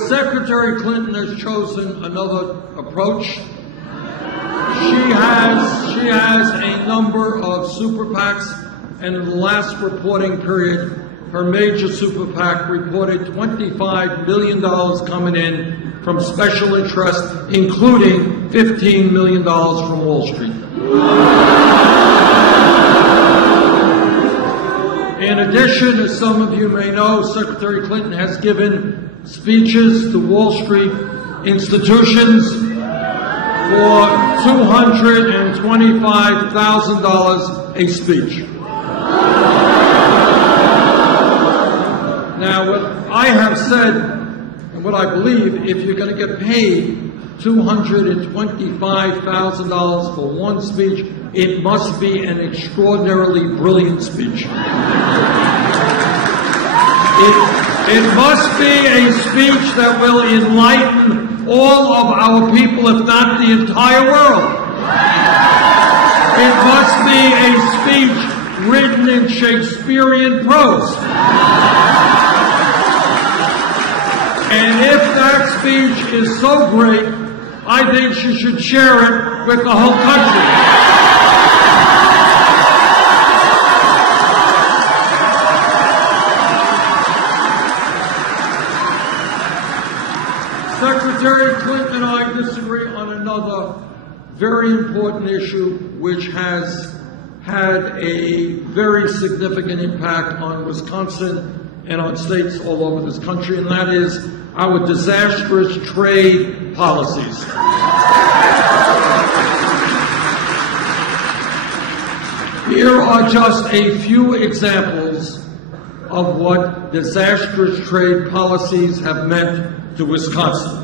Secretary Clinton has chosen another approach. She has a number of super PACs, and in the last reporting period, her major super PAC reported $25 million coming in from special interests, including $15 million from Wall Street. In addition, as some of you may know, Secretary Clinton has given speeches to Wall Street institutions for $225,000 a speech. Now, what I have said, and what I believe, if you're going to get paid $225,000 for one speech, it must be an extraordinarily brilliant speech. It must be a speech that will enlighten all of our people, if not the entire world. It must be a speech written in Shakespearean prose. And if that speech is so great, I think she should share it with the whole country. Secretary Clinton and I disagree on another very important issue which has had a very significant impact on Wisconsin and on states all over this country, and that is our disastrous trade policies. Here are just a few examples of what disastrous trade policies have meant to Wisconsin.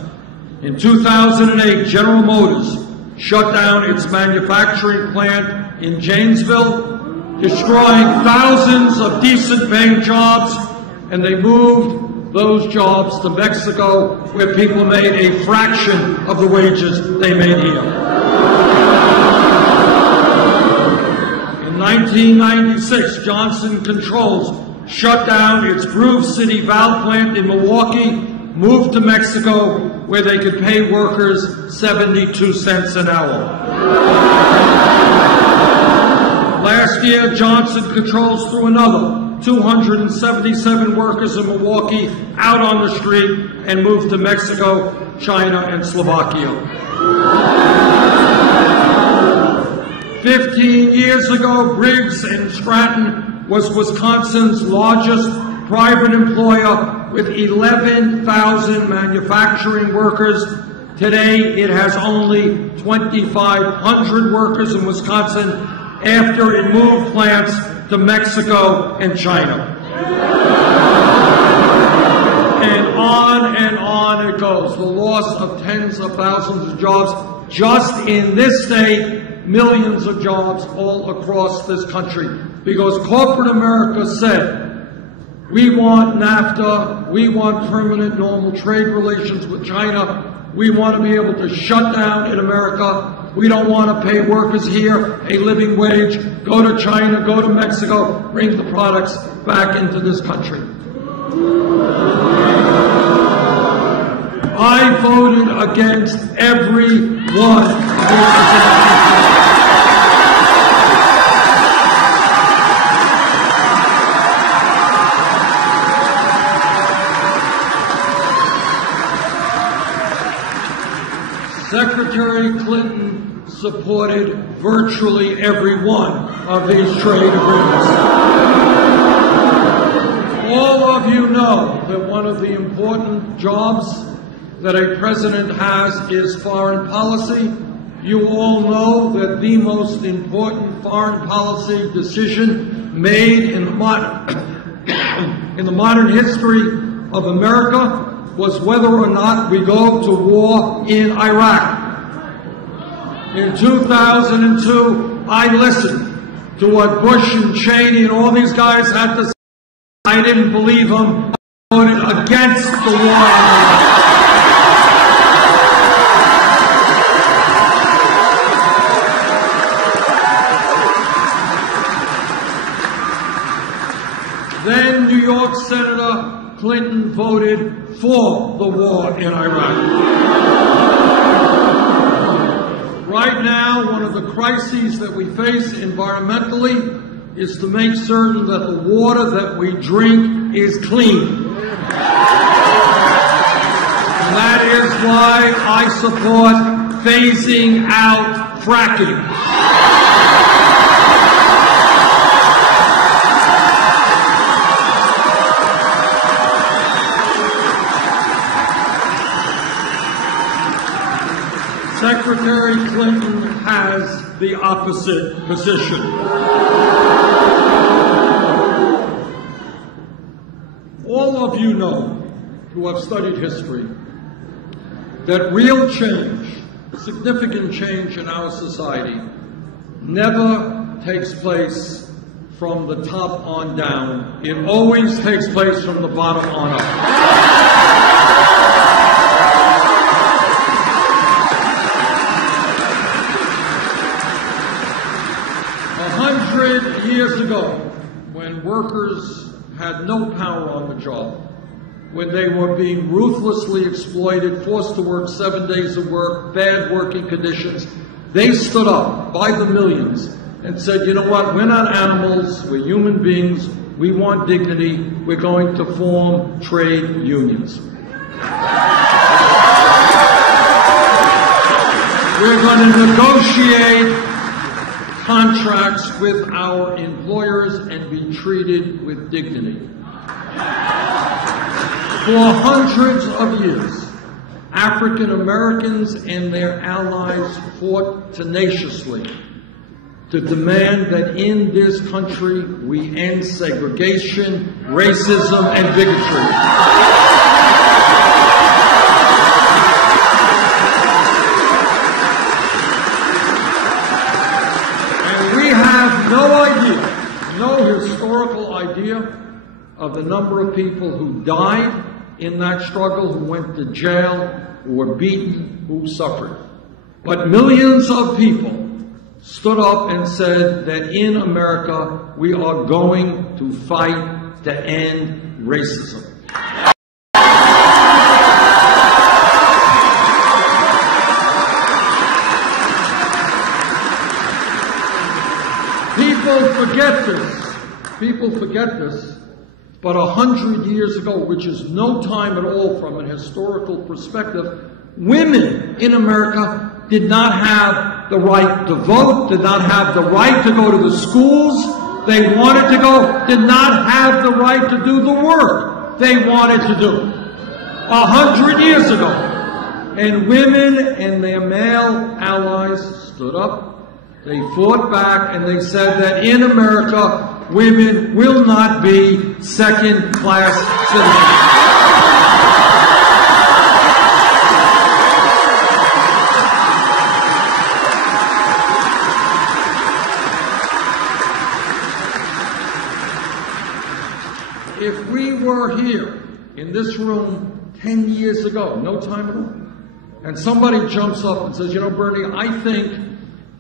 In 2008, General Motors shut down its manufacturing plant in Janesville, destroying thousands of decent-paying jobs, and they moved those jobs to Mexico, where people made a fraction of the wages they made here. In 1996, Johnson Controls shut down its Grove City valve plant in Milwaukee, moved to Mexico, where they could pay workers 72 cents an hour. Last year, Johnson Controls threw another 277 workers in Milwaukee out on the street and moved to Mexico, China, and Slovakia. 15 years ago, Briggs & Stratton was Wisconsin's largest private employer with 11,000 manufacturing workers. Today, it has only 2,500 workers in Wisconsin after it moved plants to Mexico and China. And on it goes. The loss of tens of thousands of jobs just in this state, millions of jobs all across this country. Because corporate America said, we want NAFTA, we want permanent normal trade relations with China, we want to be able to shut down in America, we don't want to pay workers here a living wage, go to China, go to Mexico, bring the products back into this country. I voted against every one of these. Secretary Clinton supported virtually every one of these trade agreements. All of you know that one of the important jobs that a president has is foreign policy. You all know that the most important foreign policy decision made in the modern history of America was whether or not we go to war in Iraq. In 2002, I listened to what Bush and Cheney and all these guys had to say. I didn't believe them. I voted against the war in Iraq. Then New York Senator Clinton voted for the war in Iraq. Right now, one of the crises that we face environmentally is to make certain that the water that we drink is clean. And that is why I support phasing out fracking. Secretary Clinton has the opposite position. All of you know, who have studied history, that real change, significant change in our society, never takes place from the top on down. It always takes place from the bottom on up. 100 years ago, when workers had no power on the job, when they were being ruthlessly exploited, forced to work 7 days of work, bad working conditions, they stood up by the millions and said, you know what, we're not animals, we're human beings, we want dignity, we're going to form trade unions. We're going to negotiate contracts with our employers and be treated with dignity. For hundreds of years, African Americans and their allies fought tenaciously to demand that in this country we end segregation, racism, and bigotry. No idea, no historical idea of the number of people who died in that struggle, who went to jail, who were beaten, who suffered. But millions of people stood up and said that in America we are going to fight to end racism. People forget this, but 100 years ago, which is no time at all from an historical perspective, women in America did not have the right to vote, did not have the right to go to the schools they wanted to go, did not have the right to do the work they wanted to do. 100 years ago. And women and their male allies stood up. They fought back and they said that in America, women will not be second-class citizens. If we were here in this room 10 years ago, no time at all, and somebody jumps up and says, you know, Bernie, I think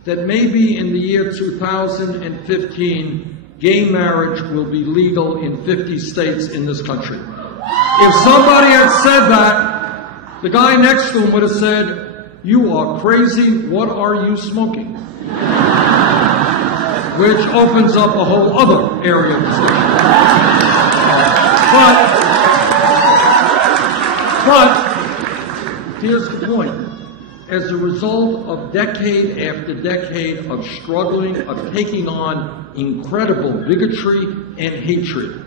that maybe in the year 2015, gay marriage will be legal in 50 states in this country. If somebody had said that, the guy next to him would have said, you are crazy, what are you smoking? Which opens up a whole other area of discussion. But here's the point. As a result of decade after decade of struggling, of taking on incredible bigotry and hatred,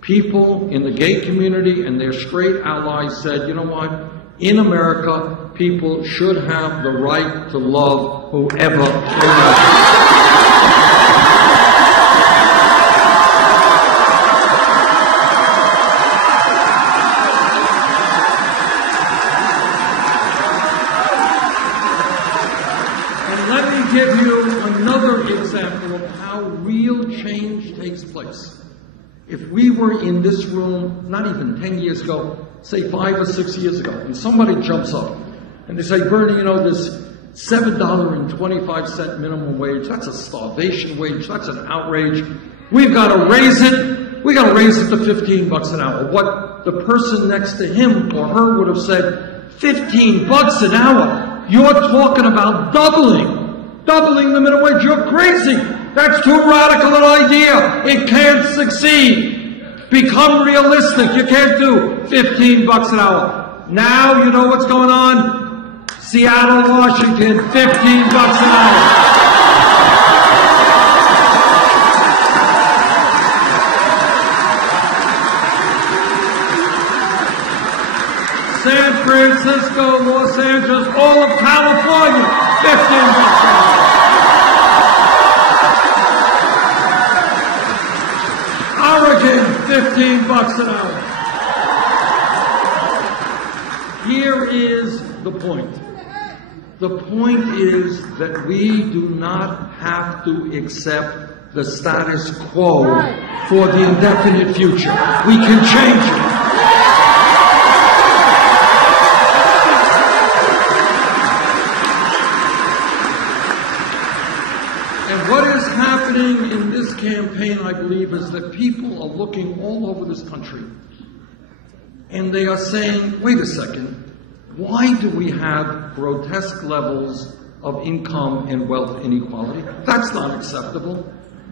people in the gay community and their straight allies said, you know what, in America, people should have the right to love whoever they love. Give you another example of how real change takes place. If we were in this room, not even 10 years ago, say 5 or 6 years ago, and somebody jumps up and they say, Bernie, you know, this $7.25 minimum wage, that's a starvation wage, that's an outrage. We've got to raise it. We've got to raise it to $15 an hour. What the person next to him or her would have said, $15 an hour? You're talking about doubling the minimum wage. You're crazy. That's too radical an idea. It can't succeed. Become realistic. You can't do $15 an hour. Now you know what's going on? Seattle, Washington, $15 an hour. San Francisco, Los Angeles, all of California, $15 an hour. Oregon, $15 an hour. Here is the point. The point is that we do not have to accept the status quo for the indefinite future. We can change it. What is happening in this campaign, I believe, is that people are looking all over this country and they are saying, wait a second, why do we have grotesque levels of income and wealth inequality? That's not acceptable.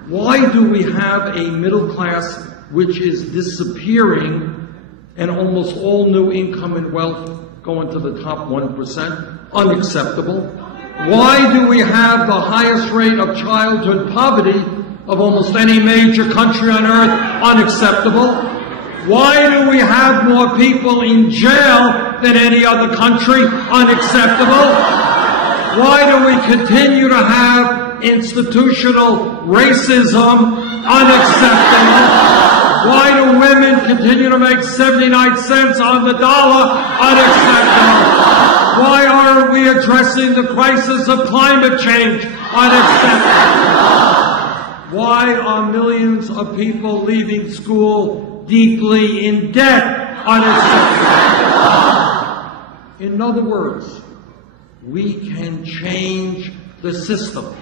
Why do we have a middle class which is disappearing and almost all new income and wealth going to the top 1%? Unacceptable. Why do we have the highest rate of childhood poverty of almost any major country on earth? Unacceptable. Why do we have more people in jail than any other country? Unacceptable. Why do we continue to have institutional racism? Unacceptable. Why do women continue to make 79 cents on the dollar? Unacceptable. Why aren't we addressing the crisis of climate change? Unacceptable. Why are millions of people leaving school deeply in debt? Unacceptable. In other words, we can change the system.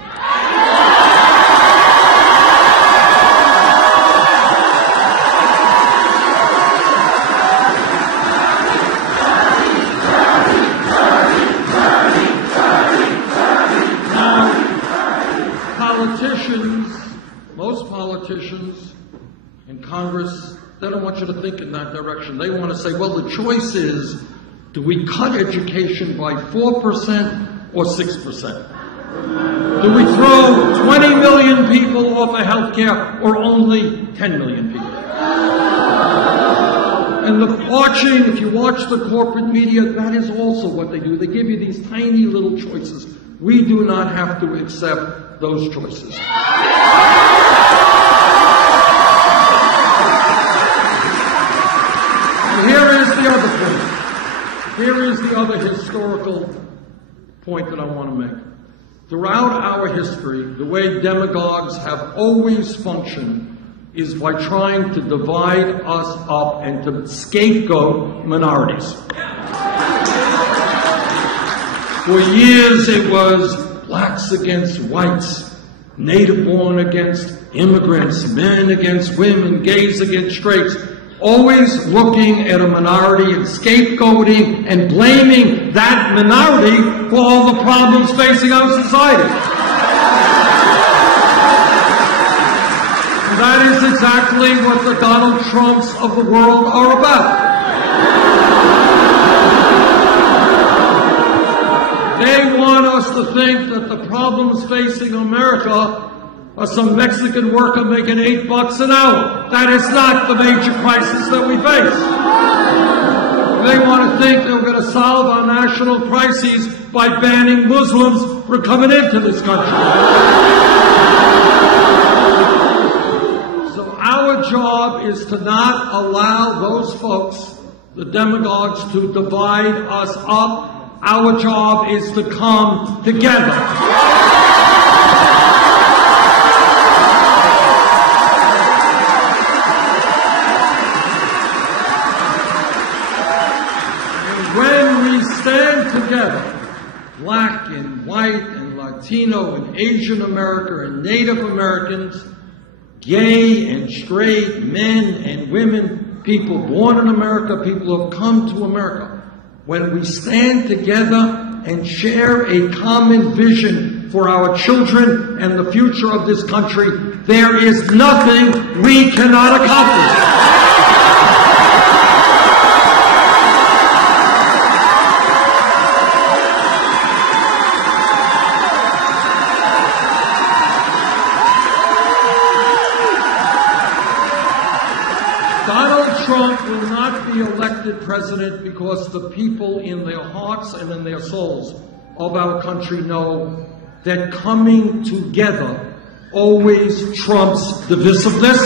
Most politicians in Congress, they don't want you to think in that direction. They want to say, well, the choice is, do we cut education by 4% or 6%? Do we throw 20 million people off of health care or only 10 million people? And if you watch the corporate media, that is also what they do. They give you these tiny little choices. We do not have to accept those choices. Here is the other point. Here is the other historical point that I want to make. Throughout our history, the way demagogues have always functioned is by trying to divide us up and to scapegoat minorities. For years it was blacks against whites, native-born against immigrants, men against women, gays against straights, always looking at a minority and scapegoating and blaming that minority for all the problems facing our society. And that is exactly what the Donald Trumps of the world are about. They want us to think that the problems facing America are some Mexican worker making $8 an hour. That is not the major crisis that we face. They want to think that we're going to solve our national crises by banning Muslims from coming into this country. So our job is to not allow those folks, the demagogues, to divide us up. Our job is to come together. Stand together, black and white and Latino and Asian America and Native Americans, gay and straight, men and women, people born in America, people who have come to America. When we stand together and share a common vision for our children and the future of this country, there is nothing we cannot accomplish. Trump will not be elected president because the people in their hearts and in their souls of our country know that coming together always trumps divisiveness.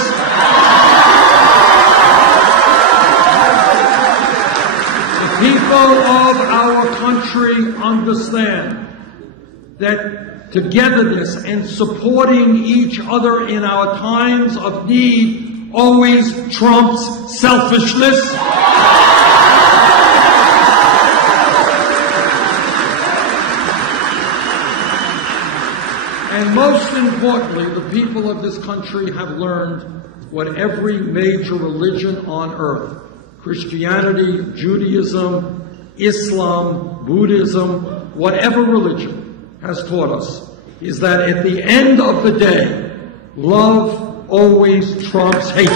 The people of our country understand that togetherness and supporting each other in our times of need always trumps selfishness. And most importantly, the people of this country have learned what every major religion on earth, Christianity, Judaism, Islam, Buddhism, whatever religion has taught us, is that at the end of the day, love always trumps hatred.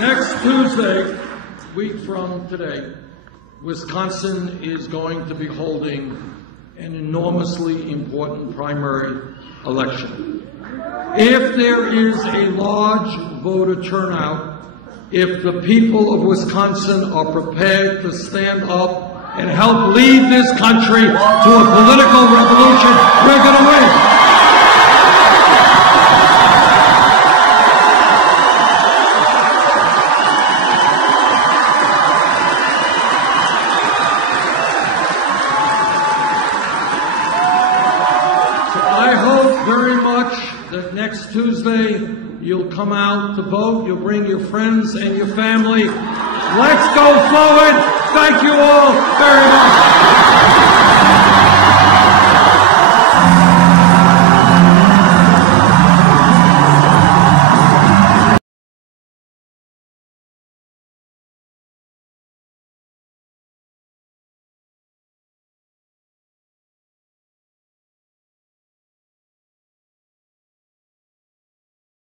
Next Tuesday, a week from today, Wisconsin is going to be holding an enormously important primary election. If there is a large voter turnout, if the people of Wisconsin are prepared to stand up and help lead this country to a political revolution, we're going to win. Very much that next Tuesday you'll come out to vote, you'll bring your friends and your family. Let's go forward. Thank you all very much.